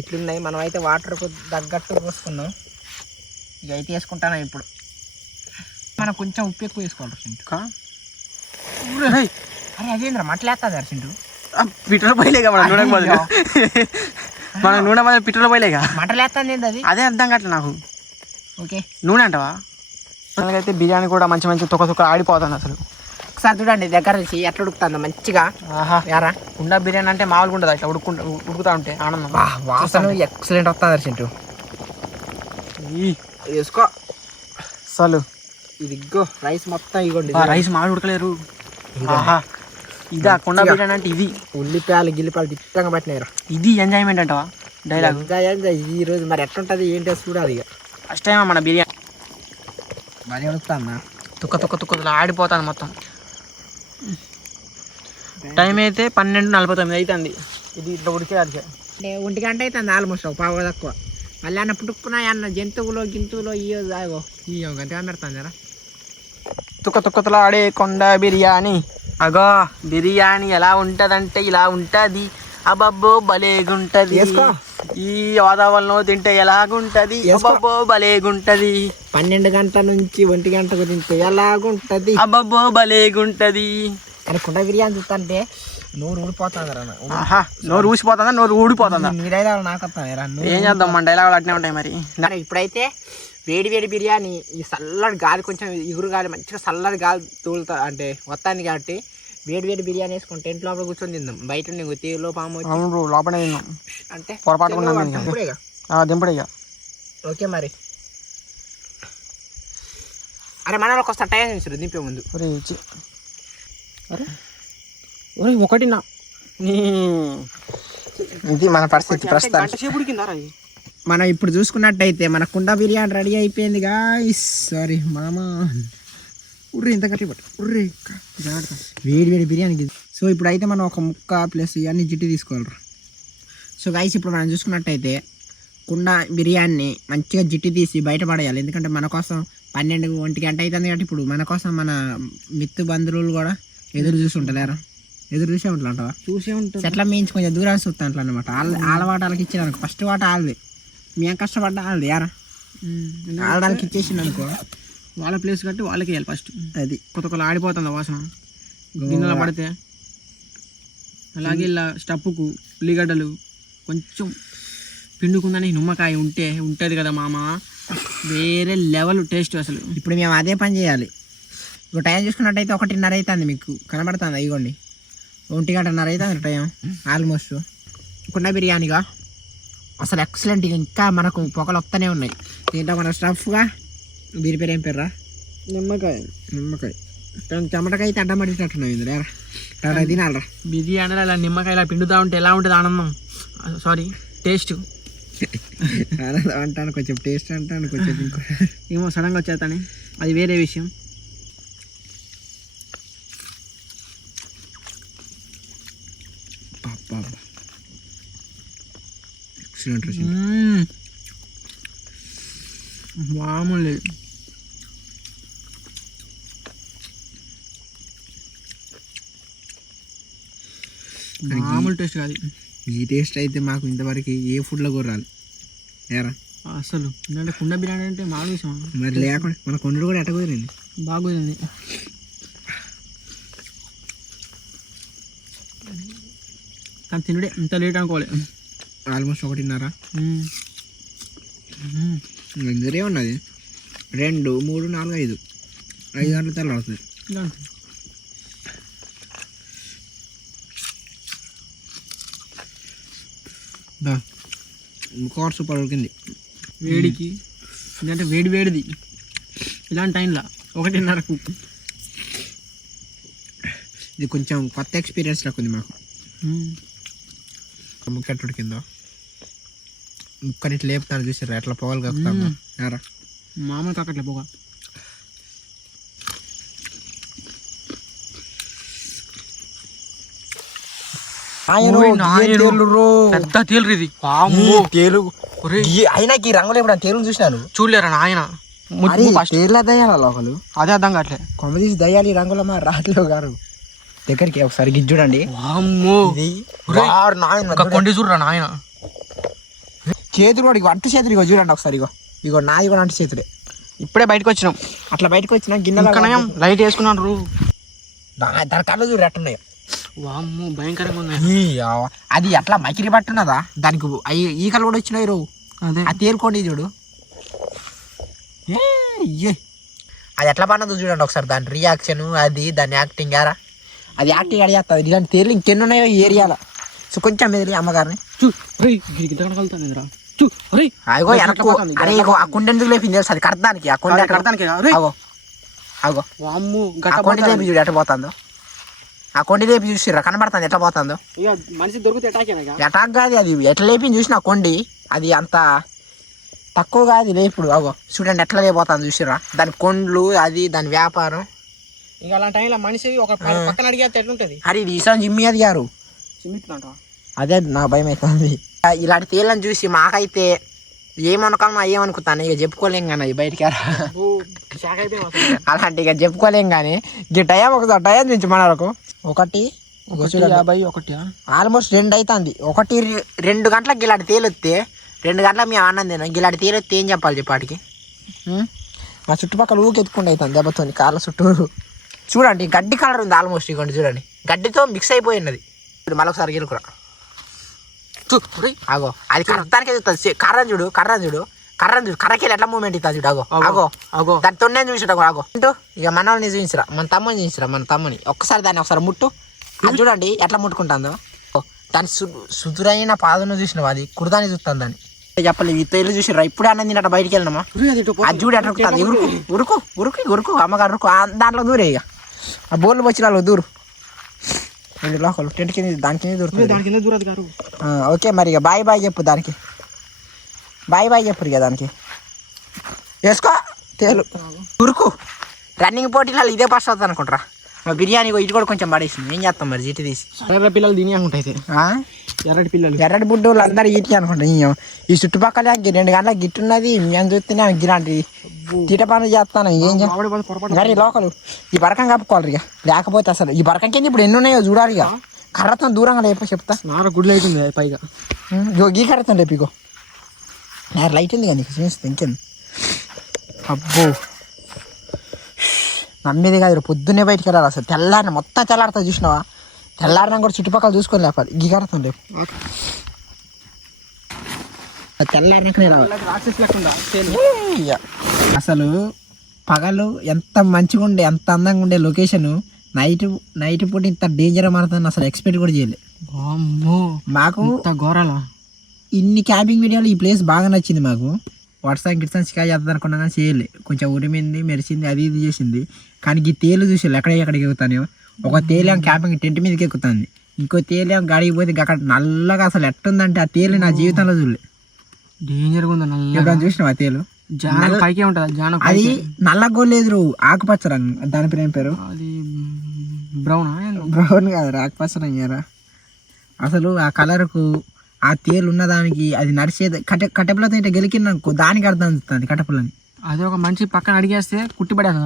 ఇట్లున్నాయి. మనం అయితే వాటర్కు తగ్గట్టు పోసుకున్నాం. ఇక అయితే వేసుకుంటాను ఇప్పుడు. మనం కొంచెం ఉప్పు ఎక్కువ వేసుకోవాలి చింటు. అరే అదేంద్రా మట్లేస్తుంది అరే చింటు. పిట్టలు పోయలేక మన నూనె బదులు మన నూనె బదులు పిట్టలు పోయలేక మటలేస్తుంది ఏంది అది? అదే అర్థం కావట్లేదు నాకు. ఓకే నూనె అంటవా? అయితే బిర్యానీ కూడా మంచి మంచి తొక్క ఆడిపోతుంది అసలు. ఒకసారి చూడండి దగ్గర నుంచి ఎట్లా ఉడుకుతుందో మంచిగా. ఆహా యారా కుండ బిర్యానీ అంటే మామూలుగా ఉంటుంది అట్లా ఉడుకుతా ఉంటే ఆనందం. వాసన ఎక్సలెంట్ వస్తుంది చింటూ. వేసుకో అసలు ఇది ఇగ్గో రైస్ మొత్తం ఇగోండి. రైస్ మామిడి ఉడకలేరు. ఇదా కుండ బిర్యానీ అంటే ఇది. ఉల్లిపాయలు గిల్లిపాయలు దిట్టంగా పట్టినాయిరా. ఇది ఎంజాయ్మెంట్ అంటవా డైలాగ్? ఈ రోజు మరి ఎట్లుంటది ఏంటో చూడాలి. ఇక ఫస్ట్ టైం మన బిర్యానీ బాగా ఉడుకుతా తుక్కలు ఆడిపోతాను మొత్తం. టైం అయితే 12:49 అవుతుంది. ఇది ఇట్లా ఉడికేయాలి. 1 గంట అవుతుంది ఆల్మోస్ట్, ఒక పావు తక్కువ. మళ్ళీ అన్న పుట్టుకున్నా అన్న జంతువులో గింతువులో ఇయో దాగో ఇయో గంట పెడతాను జరా. తుక్కలు ఆడే కొండ బిర్యానీ. అగో బిర్యానీ ఎలా ఉంటదంటే ఇలా ఉంటది. అబ్బబ్బో భలేగుంటది. ఈ వాతావరణంలో తింటే ఎలాగుంటది. అబ్బబ్బో భలేగుంటది. 12 గంటల నుంచి 1 గంటకు తింటే ఎలాగుంటది. అబ్బబ్బో భలేగుంటది. అని కుండ బిర్యానీ చూస్తుంటే నోరు ఊడిపోతుంది. నోరు ఊసిపోతుందా నోరు ఊడిపోతుందా? నీ డైలాగ్ నాకు వస్తాను. ఏం చేద్దాం మన డైలాగులు అట్నే ఉంటాయి మరి. ఇప్పుడైతే వేడి వేడి బిర్యానీ, ఈ చల్లటి గాలి కొంచెం ఇగురు గాలి మంచిగా చల్లటి గాలి తోలుతా అంటే వస్తాను కాబట్టి వేడి వేడి బిర్యానీ వేసుకుంటే ఇంటి లోపల కూర్చొని తిందాం. బయట తీలో పాము లోపలే తిందాం అంటే పొరపాటు దింపుడే. ఓకే మరి. అరే మన వాళ్ళకి వస్తా టైం చూసారు దింపే ముందు. అరే ఒకటి నా ఇది మన పరిస్థితి ప్రస్తుతం. మనం ఇప్పుడు చూసుకున్నట్టయితే మన కుండ బిర్యానీ రెడీ అయిపోయింది గాయ్స్. సారీ మామా ఉర్రి ఇంత కట్టి పట్టు ఉర్రి వేడి వేడి బిర్యానీకి. సో ఇప్పుడు అయితే మనం ఒక ముక్క ప్లస్ ఇవన్నీ జిట్టి తీసుకోవాలి. సో గైస్ ఇప్పుడు మనం చూసుకున్నట్టయితే కుండ బిర్యానీ మంచిగా జిట్టి తీసి బయట పడేయాలి. ఎందుకంటే మన కోసం 12-1 గంట అవుతుంది కాబట్టి ఇప్పుడు మన కోసం మన మిత్తు బంధువులు కూడా ఎదురు చూసి ఉంటారు. ఎదురు చూసే ఉంటారు అంటావా? చూసే ఉంటారు. చెట్ల మేయించి కొంచెం దూరాన్ని చూస్తా అంటారు అనమాట. ఆళ్ళ వాళ్ళకి ఇచ్చినారు. ఫస్ట్ వాట ఆళ్ళది, మేము కష్టపడ్డా వాళ్ళది యారా. ఆడడానికి ఇచ్చేసింది అనుకో, వాళ్ళ ప్లేస్ కట్టి వాళ్ళకి వెళ్ళాలి ఫస్ట్. అది కొత్త ఆడిపోతుంది వాసన గిన్నెలో పడితే. అలాగే ఇలా స్టప్పుకు ఉల్లిగడ్డలు కొంచెం పిండుకుందని నిమ్మకాయ ఉంటుంది కదా మామ, వేరే లెవెల్ టేస్ట్ అసలు. ఇప్పుడు మేము అదే పని చేయాలి. ఇప్పుడు టైం చూసుకున్నట్టయితే 1:30 అవుతుంది. మీకు కనబడుతుంది ఇగోండి 1 గంటన్నర అవుతుంది టైం ఆల్మోస్ట్. కుండ బిర్యానీగా అసలు ఎక్సలెంట్. ఇంకా మనకు పొగలు వస్తూనే ఉన్నాయి. దీంట్లో మన స్టఫ్గా దీని పేరు ఏం పేర్రా? నిమ్మకాయ. చెమటకాయ అయితే అడ్డం పడేటట్టున్నావు ఇందులో తినాలరా. బిర్యానీలో ఇలా నిమ్మకాయ ఇలా పిండుతా ఉంటే ఎలా ఉంటుంది ఆనందం, సారీ టేస్ట్. అంటాను కొంచెం టేస్ట్ అంటాను కొంచెం ఇంకో ఏమో సడన్గా వచ్చేస్తాను, అది వేరే విషయం. మామూలు లేదు. మామూలు టేస్ట్ కాదు ఈ టేస్ట్ అయితే మాకు ఇంతవరకు ఏ ఫుడ్లో కూరాలి ఏరా అసలు. ఎందుకంటే కుండ బిర్యానీ అంటే మామూలు విషయం. మరి లేకుండా మన కొండలు కూడా ఎట్ట కుదిరింది, బాగా కుదిరింది. కానీ తినుడే ఇంత లేట్ అనుకోవాలి. ఆల్మోస్ట్ 1:30. ఇందరే ఉన్నది 2, 3, 4, 5 గంటల తెల్ల అవుతుంది. కార్ సూపర్ ఉడికింది వేడికి. ఎందుకంటే వేడిది ఇలాంటి టైంలో 1:30కు. ఇది కొంచెం కొత్త ఎక్స్పీరియన్స్ నాకు ఉంది మాకు. ముక్కట్టుడు కింద ముక్కనిట్లు లేపుతాను చూసారా ఎట్లా పొగలు కక్కుతాము. మామూలు కాకట్లే పోగా. పెద్ద తేలు ఇది. తేలు అయినా ఈ రంగులు ఎప్పుడు తేలు చూసినాను చూడలేరా నాయన. తేలు దయ్యాలి లోకలు అదే అర్థం కావట్లే. కొమ్మ తీసి దయ్యాలి ఈ రంగులో మా రాట్లేవు గారు దగ్గరికి ఒకసారి గిజ్ చూడండి. కొండి చూడరా నాయన. చేతులు కూడా అట్టు చేతులు ఇగో చూడండి ఒకసారి. ఇగో నాది కూడా అంటు చేతులే. ఇప్పుడే బయటకు వచ్చినాం. అట్లా బయటకు వచ్చినా గిన్నె లైట్ వేసుకున్నాను. దాని కళ్ళు చూడు ఎట్టున్నాయో. వామ్మో భయంకరంగా ఉన్నాయి. అది అట్లా మకిరి పట్టున్నదా దానికి ఈకలు కూడా వచ్చినాయి రో. అదే అది తేలుకోండి చూడు. అది ఎట్లా పడినదో చూడండి ఒకసారి. దాని రియాక్షన్ అది దాని యాక్టింగ్ యారా. అది యాక్టింగ్ అడిగేస్తుంది. ఇలాంటి తేలు ఇంకెన్ని ఉన్నాయో ఈ ఏరియాలో. సో కొంచెం మెదిలి అమ్మగారిని అగో వెనక్కు. అరే ఇగో ఆ కుండ ఎందుకు లేపింది తెలుసు. అది కడతానికి ఆ కొండ కడతానికి. అగో అగో ఆ కొండ లేపి చూడు ఎట్లా పోతుందో. ఆ కొండి లేపి చూసిర్రా కనబడుతుంది ఎట్లా పోతుందో. మనిషి దొరికితే అటాక్ కాదు అది ఎట్లా లేపి చూసిన కొండి. అది అంత తక్కువ కాదు లేపుడు. అగో చూడండి ఎట్లా లేకపోతుంది చూసిర్రా. దాని కొండ్లు అది దాని వ్యాపారం. ఇక అలాంటి టైంలో మనిషి ఒక పక్కన అడిగేస్తే ఎట్లుంటది. అరే ఇది ఈసారి జిమ్మి అది గారు అదే నా భయం అవుతుంది. ఇలాంటి తేళ్ళని చూసి మాకైతే ఏమనుకోమా ఏమనుకుతాను ఇక చెప్పుకోలేం కానీ బయటికి అలాంటి ఇక చెప్పుకోలేం కానీ ఇక టైం ఒకసారి టైం నుంచి మనకు 1:50 ఆల్మోస్ట్ 2 అవుతుంది. 2 గంటలకు గిలాంటి తేలొస్తే 2 గంటలకు మేము అన్నం తిన్నాం. గిలాంటి తేలొస్తే ఏం చెప్పాలి చెప్పాటికి. మా చుట్టుపక్కల ఊకెత్తుకుండా అవుతుంది దెబ్బతో కాళ్ళ చుట్టూరు. చూడండి గడ్డి కలర్ ఉంది ఆల్మోస్ట్. ఇవ్వండి చూడండి గడ్డితో మిక్స్ అయిపోయి ఉన్నది. ఇప్పుడు మరొకసారి గిలుకురా ఆగో. అది కరెక్టానికి ఎదుగుతుంది. కర్రని చూడు కర్రకి ఎట్లా మూమెంట్ ఇస్తుంది చూడు. ఆగో దాని తొన్నే చూసాడు. ఆగో అంటూ ఇక మన వాళ్ళని చూపించరా మన తమ్ముని ఒక్కసారి దాన్ని ఒకసారి ముట్టు. అది చూడండి ఎట్లా ముట్టుకుంటుందో. దాని సుదురైన పాదను చూసినావు. అది కుర్దాన్ని చూస్తాను దాన్ని చెప్పలేదు. ఈ తేలు చూసిరా ఇప్పుడే అన్నది తిన్నట్టు బయటికి వెళ్ళినామా. అది చూడు ఎట్లా ఉరుకు అమ్మగారు ఉరుకు. దాంట్లో దూరే ఇక ఆ బోర్లు వచ్చిన దూరు లోకల్ టెంట్ కింద దాని కింద దూరుతుంది. ఓకే మరి ఇక బాయ్ చెప్పు దానికి. బాయ్ చెప్పు ఇక దానికి. వేసుకో తేలు ఉరుకు. రన్నింగ్ పోటీలలో ఇదే ఫస్ట్ అవుతుంది అనుకుంటారా. మా బిర్యానీ ఇటు కూడా కొంచెం పడేసింది. ఏం చేస్తాం మరి జీటి తీసి. ఎర్ర పిల్లలు తిని అనుకుంటాయి. ఎర్రటి బుడ్డోళ్ళు అందరు ఈటి అనుకుంటా. ఈ చుట్టుపక్కల 2 గంటలకు గిట్టున్నది. మేము చూస్తేనే ఇలాంటి తీట పనులు చేస్తాను. ఏం చేయాలి లోకలు ఈ బరకం కప్పుకోవాలి ఇక. లేకపోతే అసలు ఈ బరకం కింద ఇప్పుడు ఎన్ని ఉన్నాయో చూడాలి ఇక. కర్రతో దూరంగా లేపో చెప్తా. గుడ్లు అవుతుంది పైగా. ఈ కర్రతో రేపు ఇగో లైట్ ఉంది కానీ చూస్తే ఇంకేంది. అబ్బో నమ్మేది కాదు. పొద్దున్నే బయటికి వెళ్ళాలి అసలు. తెల్లారిన మొత్తం తెల్లారితో చూసినావా. తెల్లారిన కూడా చుట్టుపక్కల చూసుకొని లేపాలి. ఈ కర్రతో రేపు తెల్లారినకనే అసలు పగలు ఎంత మంచిగా ఉండే ఎంత అందంగా ఉండే లొకేషన్ నైట్ పూట ఇంత డేంజర్ మారుతుంది అసలు ఎక్స్పెక్ట్ కూడా చేయలేదు. మాకు ఘోరాలా ఇన్ని క్యాంపింగ్ వీడియోలు ఈ ప్లేస్ బాగా నచ్చింది మాకు. వాట్సాప్ గిట్సాన్ షికాయ చేద్దాం అనుకున్నా కానీ చేయలే. కొంచెం ఉరిమింది మెరిసింది అది ఇది చేసింది. కానీ ఈ తేలు చూసి ఎక్కడికి ఎక్కుతాను. ఒక తేలేం క్యాంపింగ్ టెంట్ మీదకి ఎక్కుతుంది. ఇంకో తేలేం గాడికి పోతే అక్కడ నల్లగా అసలు ఎట్టుందంటే ఆ తేలు నా జీవితంలో చూడలే. డేంజర్గా ఉంది. ఎప్పుడైనా చూసినావు ఆ తేలు పైకే ఉంటుంది. అది నల్లగోలేదు ఆకుపచ్చ రంగు. దాని పేరు ఏం పేరు. అది బ్రౌన్ కాదు ఆకుపచ్చ రంగారా. అసలు ఆ కలర్కు ఆ తేలు ఉన్నదానికి అది నడిచేది కట్టెపులతో ఇట్లా గెలికిందనుకో దానికి అర్థం అవుతుంది కట్టెపులని. అది ఒక మనిషి పక్కన అడిగేస్తే కుట్టిపడేదా.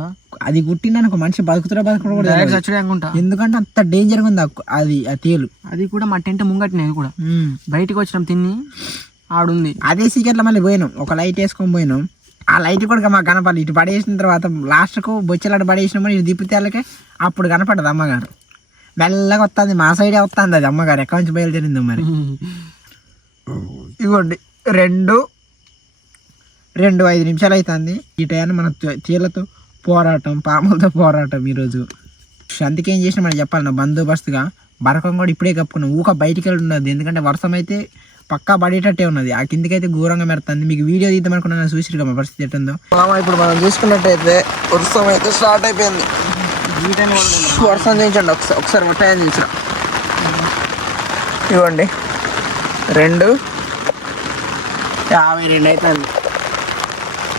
అది కుట్టిందనుకో మనిషి బతుకుతున్నా కూడా చచ్చుకుంటా. ఎందుకంటే అంత డేంజర్గా ఉంది అది ఆ తేలు. అది కూడా మా టెంట్ ముంగట్టినది కూడా. బయటికి వచ్చినాం తిని ఆడుంది. అదే సీకెట్లో మళ్ళీ పోయినాం. ఒక లైట్ వేసుకొని పోయినాం. ఆ లైట్ కూడా మాకు కనపడలేదు. ఇటు పడేసిన తర్వాత లాస్ట్కు బొచ్చలాట పడేసినామని ఇటు దిప్పితేళ్ళకే అప్పుడు కనపడదు అమ్మగారు. మెల్లగా వస్తుంది మా సైడే వస్తుంది అది అమ్మగారు. ఎక్కడి నుంచి బయలుదేరిందో మరి. ఇవ్వండి 2:05 అవుతుంది. ఈ టైంలో మన తేళ్లతో పోరాటం పాములతో పోరాటం ఈరోజు. అందుకే ఏం చేసినా మనం చెప్పాలి. నా బందోబస్తుగా బరకం కూడా ఇప్పుడే కప్పుకున్నాం. ఊక బయటికి వెళ్ళి ఉండదు. ఎందుకంటే వర్షం అయితే పక్కా పడేటట్టే ఉన్నది. ఆ కిందకైతే ఘోరంగా మెరుతుంది. మీకు వీడియో తీద్దామనుకున్నా చూసిరు మా పరిస్థితి ఎట్టుందో. ఇప్పుడు మనం చూసుకున్నట్టయితే వర్షం అయితే స్టార్ట్ అయిపోయింది. వర్షం చూపించండి ఒకసారి ముట్టాయని చూసిన ఇవ్వండి 2:52 అవుతుంది.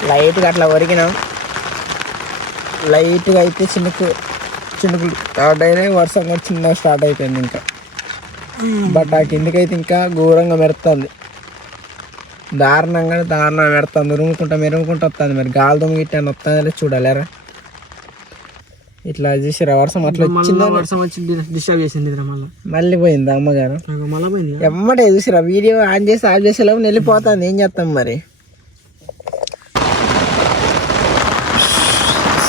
లైట్గా అట్లా ఒరిగినాం. లైట్గా అయితే చినుకులు స్టార్ట్ అయినాయి. వర్షం కూడా చిన్నగా స్టార్ట్ అయిపోయింది ఇంకా. బట్ ఆ కిందకైతే ఇంకా ఘోరంగా మెరుతుంది. దారుణంగా మెరుతుంది. మెరుగుకుంటూ వస్తుంది. మరి గాలి దుమ్ము గిట్ట వస్తుందని చూడాలరా. ఇట్లా చూసిరా వర్షం అట్లా వచ్చిందా. వర్షం వచ్చి డిస్టర్బ్ చేసింది మళ్ళీ పోయింది అమ్మగారు. ఎమ్మటే చూసిరా వీడియో ఆన్ చేసి ఆఫ్ చేసేలోపు వెళ్ళిపోతుంది. ఏం చేస్తాం మరి.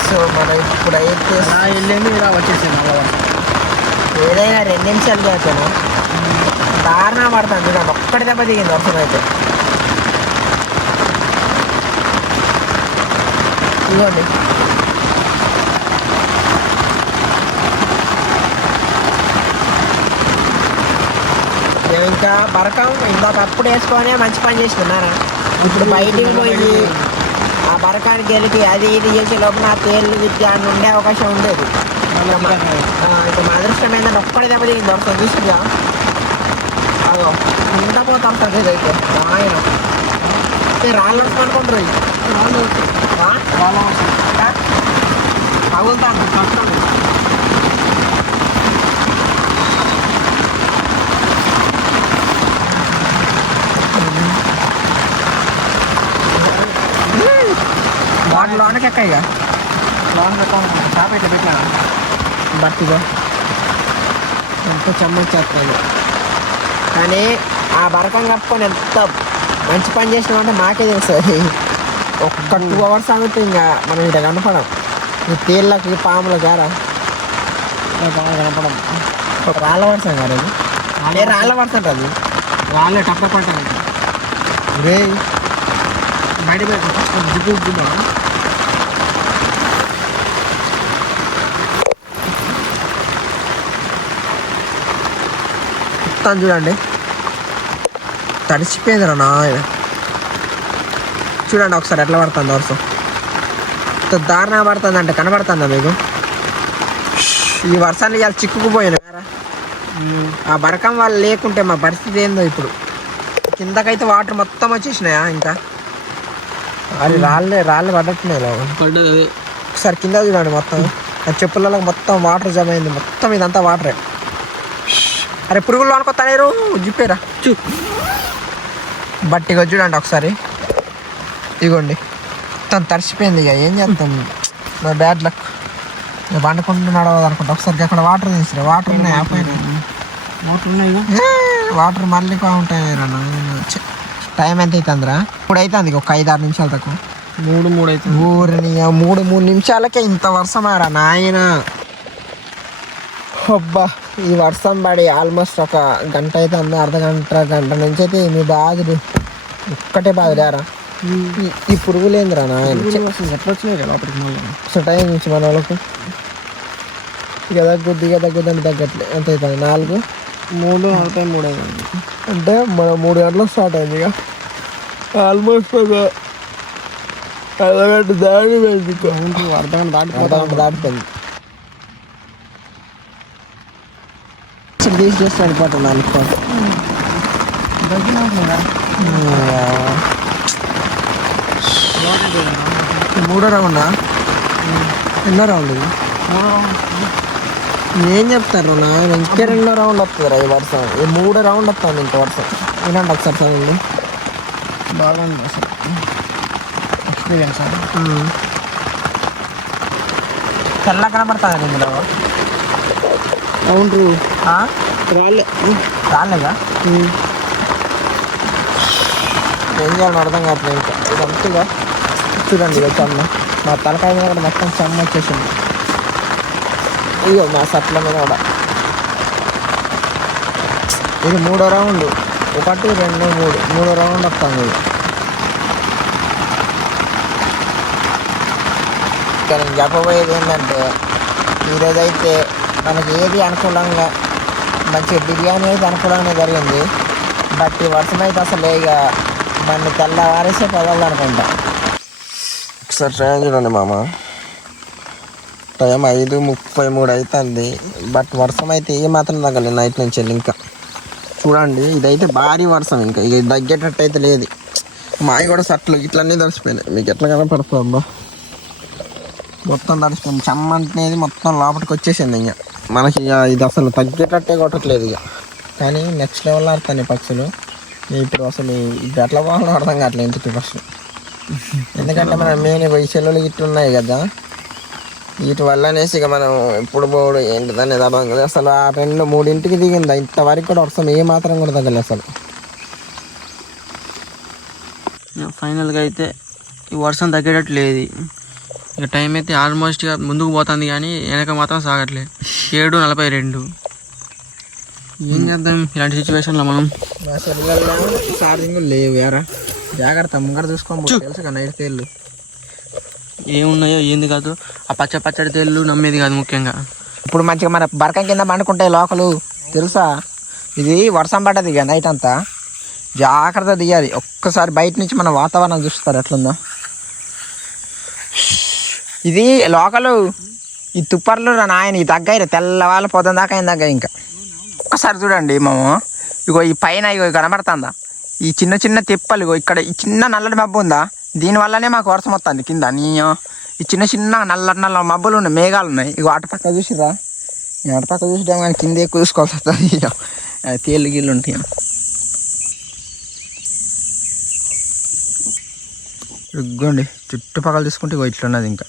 సో మనం ఇప్పుడైతే వెళ్ళింది ఇలా వచ్చేసాను. ఏదైనా 2 నిమిషాలు చేస్తాను. దారుణం పడుతుంది చూడండి. ఒక్కటి దెబ్బ దిగింది వర్షం అయితే. ఇవ్వండి మేము ఇంకా బరకం ఇందాక అప్పుడు వేసుకొని మంచి పని చేస్తున్నారా. ఇప్పుడు బయటికి పోయి ఆ బరకానికి గెలిపి అది ఇది చేసే లోపల ఆ తేళ్ళు విద్య అని ఉండే అవకాశం ఉండేది. ఇప్పుడు మా అదృష్టం ఏంటంటే ఒక్కడి దెబ్బ దిగింది వర్షం చూసిగా. అదో ఇంత పోతా ఉంటుంది ఇదైతే ఆయన రాళ్ళు వర్షం అనుకుంటారు. తగులుతా ఉంటుంది. వాటి లోనకి ఎక్కాయిగా చేప ఇట్లా పెట్టాను బట్టిగా ఎంతో చెమ్మొచ్చేస్తుంది. కానీ ఆ బరకం కప్పుకొని ఎంత మంచి పని చేసినామంటే మాకే తెలుస్తుంది. ఒక్క 2 hours ఆగితే ఇంకా మనం ఇట్లా కనపడం. ఈ తేళ్ళకి పాముల గారా కనపడం. రాళ్ళ వర్షం గారు అది. అదే రాళ్ళ వర్షం ఉంటుంది. రాళ్ళే టప్ప పట్టాలి. రే బయట జిప్పు మొత్తం చూడండి తడిసిపోయిందిరా నాయన. చూడండి ఒకసారి ఎట్లా పడుతుంది వర్షం. దారుణంగా పడుతుంది అంటే కనబడుతుందా మీకు. ఈ వర్షాన్ని ఇవాళ చిక్కుకుపోయినా ఆ బరకం వాళ్ళు లేకుంటే మా పరిస్థితి ఏందో. ఇప్పుడు కిందకైతే వాటర్ మొత్తం వచ్చేసినాయా. ఇంకా అది రాళ్ళే పడట్లేదు. ఒకసారి కింద చూడండి మొత్తం ఆ చెప్పులలో మొత్తం వాటర్ జమ అయింది. మొత్తం ఇదంతా వాటరే. అరే పురుగులు అనుకోతారు జిప్పేరా బట్టిగా చూడండి ఒకసారి. ఇగోండి మొత్తం తడిసిపోయింది. ఇక ఏం చేస్తాం. నా బ్యాడ్ లక్. పండుకుంటూ నడవదు అనుకుంటా. ఒకసారి అక్కడ వాటర్ తీసిరా. వాటర్ ఉన్నాయి ఆపోయినా వాటర్ మళ్ళీ ఉంటాయి. టైం ఎంత అవుతుందిరా. ఇప్పుడు అవుతుంది ఒక 5-6 నిమిషాలు తక్కువ. 3 అవుతుంది. ఊరిని 3 నిమిషాలకే ఇంత వర్షం ఆరా నాయన. అబ్బా ఈ వర్షం పడి ఆల్మోస్ట్ ఒక గంట అయితే అంది. గంట నుంచి అయితే మీ బాధలు ఒక్కటే బాధలేరా. ఈ పురుగులేందిరా నాయన. ఎట్లా వచ్చినాయి లోపలికి మళ్ళీ టైం నుంచి మన వాళ్ళకు ఇక తగ్గుద్ది అని తగ్గట్లే. ఎంత అవుతుంది 4 3 అవుతుంది. అంటే మనం 3 గంటలకు స్టార్ట్ అయింది. ఇక ఆల్మోస్ట్ ఒక అర్ధగంట దాటిపోయింది. అర్ధగంట దాటిపోయింది. తీసి వెళ్ళిపోతుంది. అనుకోండి 3వ రౌండా ఎన్నో రౌండ్ ఇది. ఏం చెప్తారు నాయన. ఇంకే 2వ రౌండ్ వస్తుంది ఈ వర్షం. ఈ 3వ రౌండ్ వస్తుంది ఇంక వర్షం. వినండి ఒకసారి చదవండి. బాగుంది అసలు ఎక్స్పీరియన్స్. తెల్ల కనపడుతుంది ఇందులో. అవును రాలేదా ఏం చేయాలని అర్థం కావట్లేదు. ఇంకా ఇదంతగా చూడండి. ఇక చెమ్మ మా తలకాయ మీద కూడా మొత్తం చెమ్మ వచ్చేసింది. ఇగో మా సట్ల మీద కూడా. ఇది 3వ రౌండ్. 1, 2, 3 3వ రౌండ్ వస్తుంది. ఇక నేను చెప్పబోయేది ఏంటంటే ఈరోజైతే మనకి ఏది అనుకూలంగా మంచిగా బిర్యానీ అయితే అనుకూలంగా జరిగింది. బట్టి వర్షం అయితే అసలు ఇక మన తెల్లవారేసే పదాలు అనుకుంటా. ఒకసారి ట్రైన్ చూడండి మామ, టైం 5:33 అవుతుంది. బట్ వర్షం అయితే ఏ మాత్రం తగ్గలేదు నైట్ నుంచి వెళ్ళి. ఇంకా చూడండి ఇదైతే భారీ వర్షం, ఇంకా ఇక తగ్గేటట్టు అయితే లేదు. మావి కూడా సట్లు ఇట్లన్నీ తడిసిపోయినాయి. మీకు ఎట్లా కనపడుతుంది అబ్బా, మొత్తం తడిసిపోయింది. చెమ్మంటనేది మొత్తం లోపలికి వచ్చేసింది. ఇంకా మనకి ఇక ఇది అసలు తగ్గేటట్టే కొట్టట్లేదు ఇక. కానీ నెక్స్ట్ లెవెల్లో ఆడుతాయి పక్షులు. ఇప్పుడు అసలు ఇది ఎట్లా బాగుందో అర్థం కావట్లేదు ఇంటికి ఫస్ట్. ఎందుకంటే మన మెయిన్ ఈ చెల్లులు ఇట్లు ఉన్నాయి కదా, వీటి వల్ల అనేసి ఇక మనం ఎప్పుడు పోడు ఏంటిదని అర్థం కదా. అసలు ఆ 2-3 దిగిందా, ఇంతవరకు కూడా వర్షం ఏ మాత్రం కూడా తగ్గలేదు అసలు. ఫైనల్గా అయితే ఈ వర్షం తగ్గేటట్టు లేదు. ఇక టైం అయితే ఆల్మోస్ట్ ఇక ముందుకు పోతుంది కానీ వెనక మాత్రం సాగట్లేదు. 7:42. ఏం చేద్దాం ఇలాంటి సిచ్యువేషన్లో మనం? మా సెల్లుల్లో ఛార్జింగ్ లేవు యారా, జాగ్రత్త ముంగడ చూసుకోబోదు తెలుసు కదా నైట్ తేళ్ళు ఏమున్నాయో ఏంది కాదు. ఆ పచ్చడి తేళ్ళు నమ్మేది కాదు ముఖ్యంగా. ఇప్పుడు మంచిగా మన బరకం కింద పండుకుంటాయి లోకలు తెలుసా. ఇది వర్షం పడ్డది ఇక నైట్ అంతా, జాగ్రత్త దిగాలి. ఒక్కసారి బయట నుంచి మన వాతావరణం చూస్తారు ఎట్లుందో. ఇది లోకలు ఈ తుప్పర్లు నాయన ఈ తగ్గాయి తెల్లవాళ్ళు పొద్దున దాకా అయిన తగ్గాయి. ఇంకా ఒక్కసారి చూడండి మామ, ఇగో ఈ పైన ఇగో కనబడుతుందా ఈ చిన్న చిన్న తిప్పలు, ఇగో ఇక్కడ ఈ చిన్న నల్లటి మబ్బు ఉందా, దీనివల్లనే మాకు వర్షం వస్తుంది కింద. ఈ చిన్న చిన్న నల్ల మబ్బులు ఉన్నాయి, మేఘాలు ఉన్నాయి. ఇగో అటు పక్క చూసిరా, అటు పక్క చూసిరా కానీ కింద ఎక్కువ చూసుకోవాల్సి వస్తుంది. ఇక తేళ్ళు గీళ్ళు ఉంటాయి. ఇగ్గోండి చుట్టుపక్కల చూసుకుంటే ఇగో ఇట్లున్నది ఇంకా.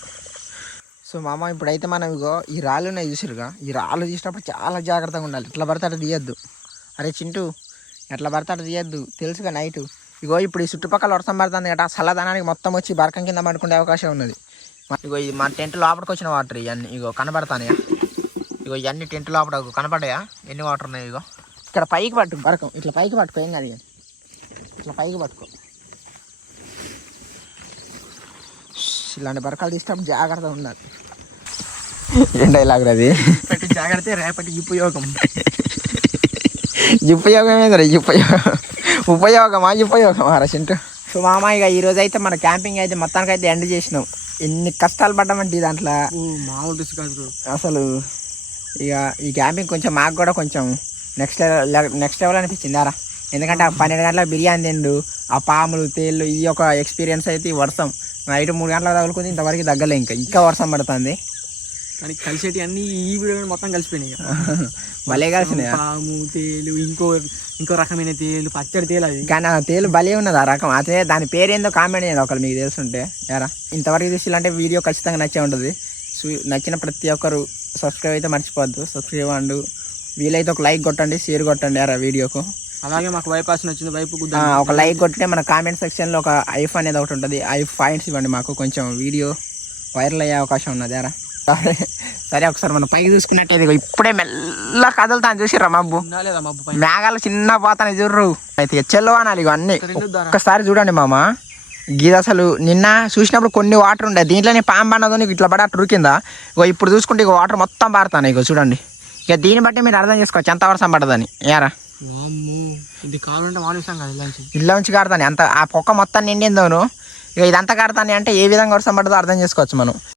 సో మామ ఇప్పుడైతే మనం ఇగో ఈ రాళ్ళు ఉన్నాయి చూసిరుగా, ఈ రాళ్ళు తీసినప్పుడు చాలా జాగ్రత్తగా ఉండాలి. ఎట్లా పడితే అట్లా తీయద్దు. అరే చింటూ ఎట్లా పడితే అట్లా తీయద్దు తెలుసుగా నైటు. ఇగో ఇప్పుడు ఈ చుట్టుపక్కల వర్షం పడుతుంది కదా, చల్లదనానికి మొత్తం వచ్చి బరకం కింద పడుకునే అవకాశం ఉన్నది. ఇగో ఇది మా టెంట్ లోపలికి వచ్చిన వాటర్ ఇవన్నీ ఇగో కనబడతానయా. ఇగో ఇవన్నీ టెంట్ లోపల కనపడ్డాయా ఎన్ని వాటర్ ఉన్నాయి. ఇగో ఇక్కడ పైకి పట్టు బరకం, ఇట్లా పైకి పట్టుకో ఏం కాదు, ఇట్లా పైకి పట్టుకో. ఇలాంటి బరకాలు తీసినప్పుడు జాగ్రత్తగా ఉండాలి. ఏం డైలాగ్ అది, జాగ్రత్త రేపటి ఉపయోగం. ఉపయోగం ఏదరా ఉపయోగమా రచింటు. సో మామ ఇక ఈరోజు అయితే మన క్యాంపింగ్ అయితే మొత్తానికి అయితే ఎండ్ చేసినాం. ఎన్ని కష్టాలు పడ్డామంటే దాంట్లో మామూలు కాదు అసలు. ఇక ఈ క్యాంపింగ్ కొంచెం మాకు కూడా కొంచెం నెక్స్ట్ లెవెల్ అనిపించింది ఆరా. ఎందుకంటే ఆ 12 గంటలకు బిర్యానీ తిండు, ఆ పాములు తేళ్ళు, ఈ యొక్క ఎక్స్పీరియన్స్ అయితే ఈ వర్షం నైట్ 3 గంటలకు తగులుకుంది, ఇంతవరకు తగ్గలే. ఇంకా వర్షం పడుతుంది కానీ కలిసేటి అన్ని ఈ వీడియో మొత్తం కలిసిపోయినాయి. భలే కలిసినాయి. పాము తేలు, ఇంకో రకమైన తేలు, పచ్చడి తేలు. అది కానీ ఆ తేలు భలే ఉన్నది ఆ రకం. అదే దాని పేరు ఏందో కామెంట్ చేయండి ఒకళ్ళు మీకు తెలుసుంటే. యారా ఇంతవరకు చూసిలంటే వీడియో ఖచ్చితంగా నచ్చే ఉంటుంది. నచ్చిన ప్రతి ఒక్కరు సబ్స్క్రైబ్ అయితే మర్చిపోవద్దు. సబ్స్క్రైబ్ అండు వీలైతే ఒక లైక్ కొట్టండి, షేర్ కొట్టండి యారా వీడియోకు. అలాగే మాకు వైపాస్ నచ్చింది, వైపు ఒక లైక్ కొట్టితే మన కామెంట్ సెక్షన్లో ఒక ఐఫ్ అనేది ఒకటి ఉంటుంది. 5 పాయింట్స్ ఇవ్వండి, మాకు కొంచెం వీడియో వైరల్ అయ్యే అవకాశం ఉన్నది యారా. సరే ఒకసారి మనం పైకి చూసుకున్నట్టు ఇప్పుడే మెల్ల కదులుతాను చూసిర్రా మబ్బు, మేఘాలు చిన్న పోతాను చూర్రు. అయితే చెల్లో అనాలి ఇక అన్ని. ఒక్కసారి చూడండి మామ, గీది అసలు నిన్న చూసినప్పుడు కొన్ని వాటర్ ఉండే, దీంట్లోనే పాము అన్నదో నీకు ఇట్లా పడి అట్టు కింద. ఇగో ఇప్పుడు చూసుకుంటే ఇక వాటర్ మొత్తం పారుతాను. ఇక చూడండి, ఇక దీన్ని బట్టి మీరు అర్థం చేసుకోవచ్చు ఎంత వర్షం పడదని. యారా ఇది కావాలంటే ఇళ్ళ నుంచి కాడతాను అంత, ఆ పొక్క మొత్తం నిండిందోను. ఇక ఇదంతా కాడతాను అంటే ఏ విధంగా వర్షం పడదో అర్థం చేసుకోవచ్చు మనం.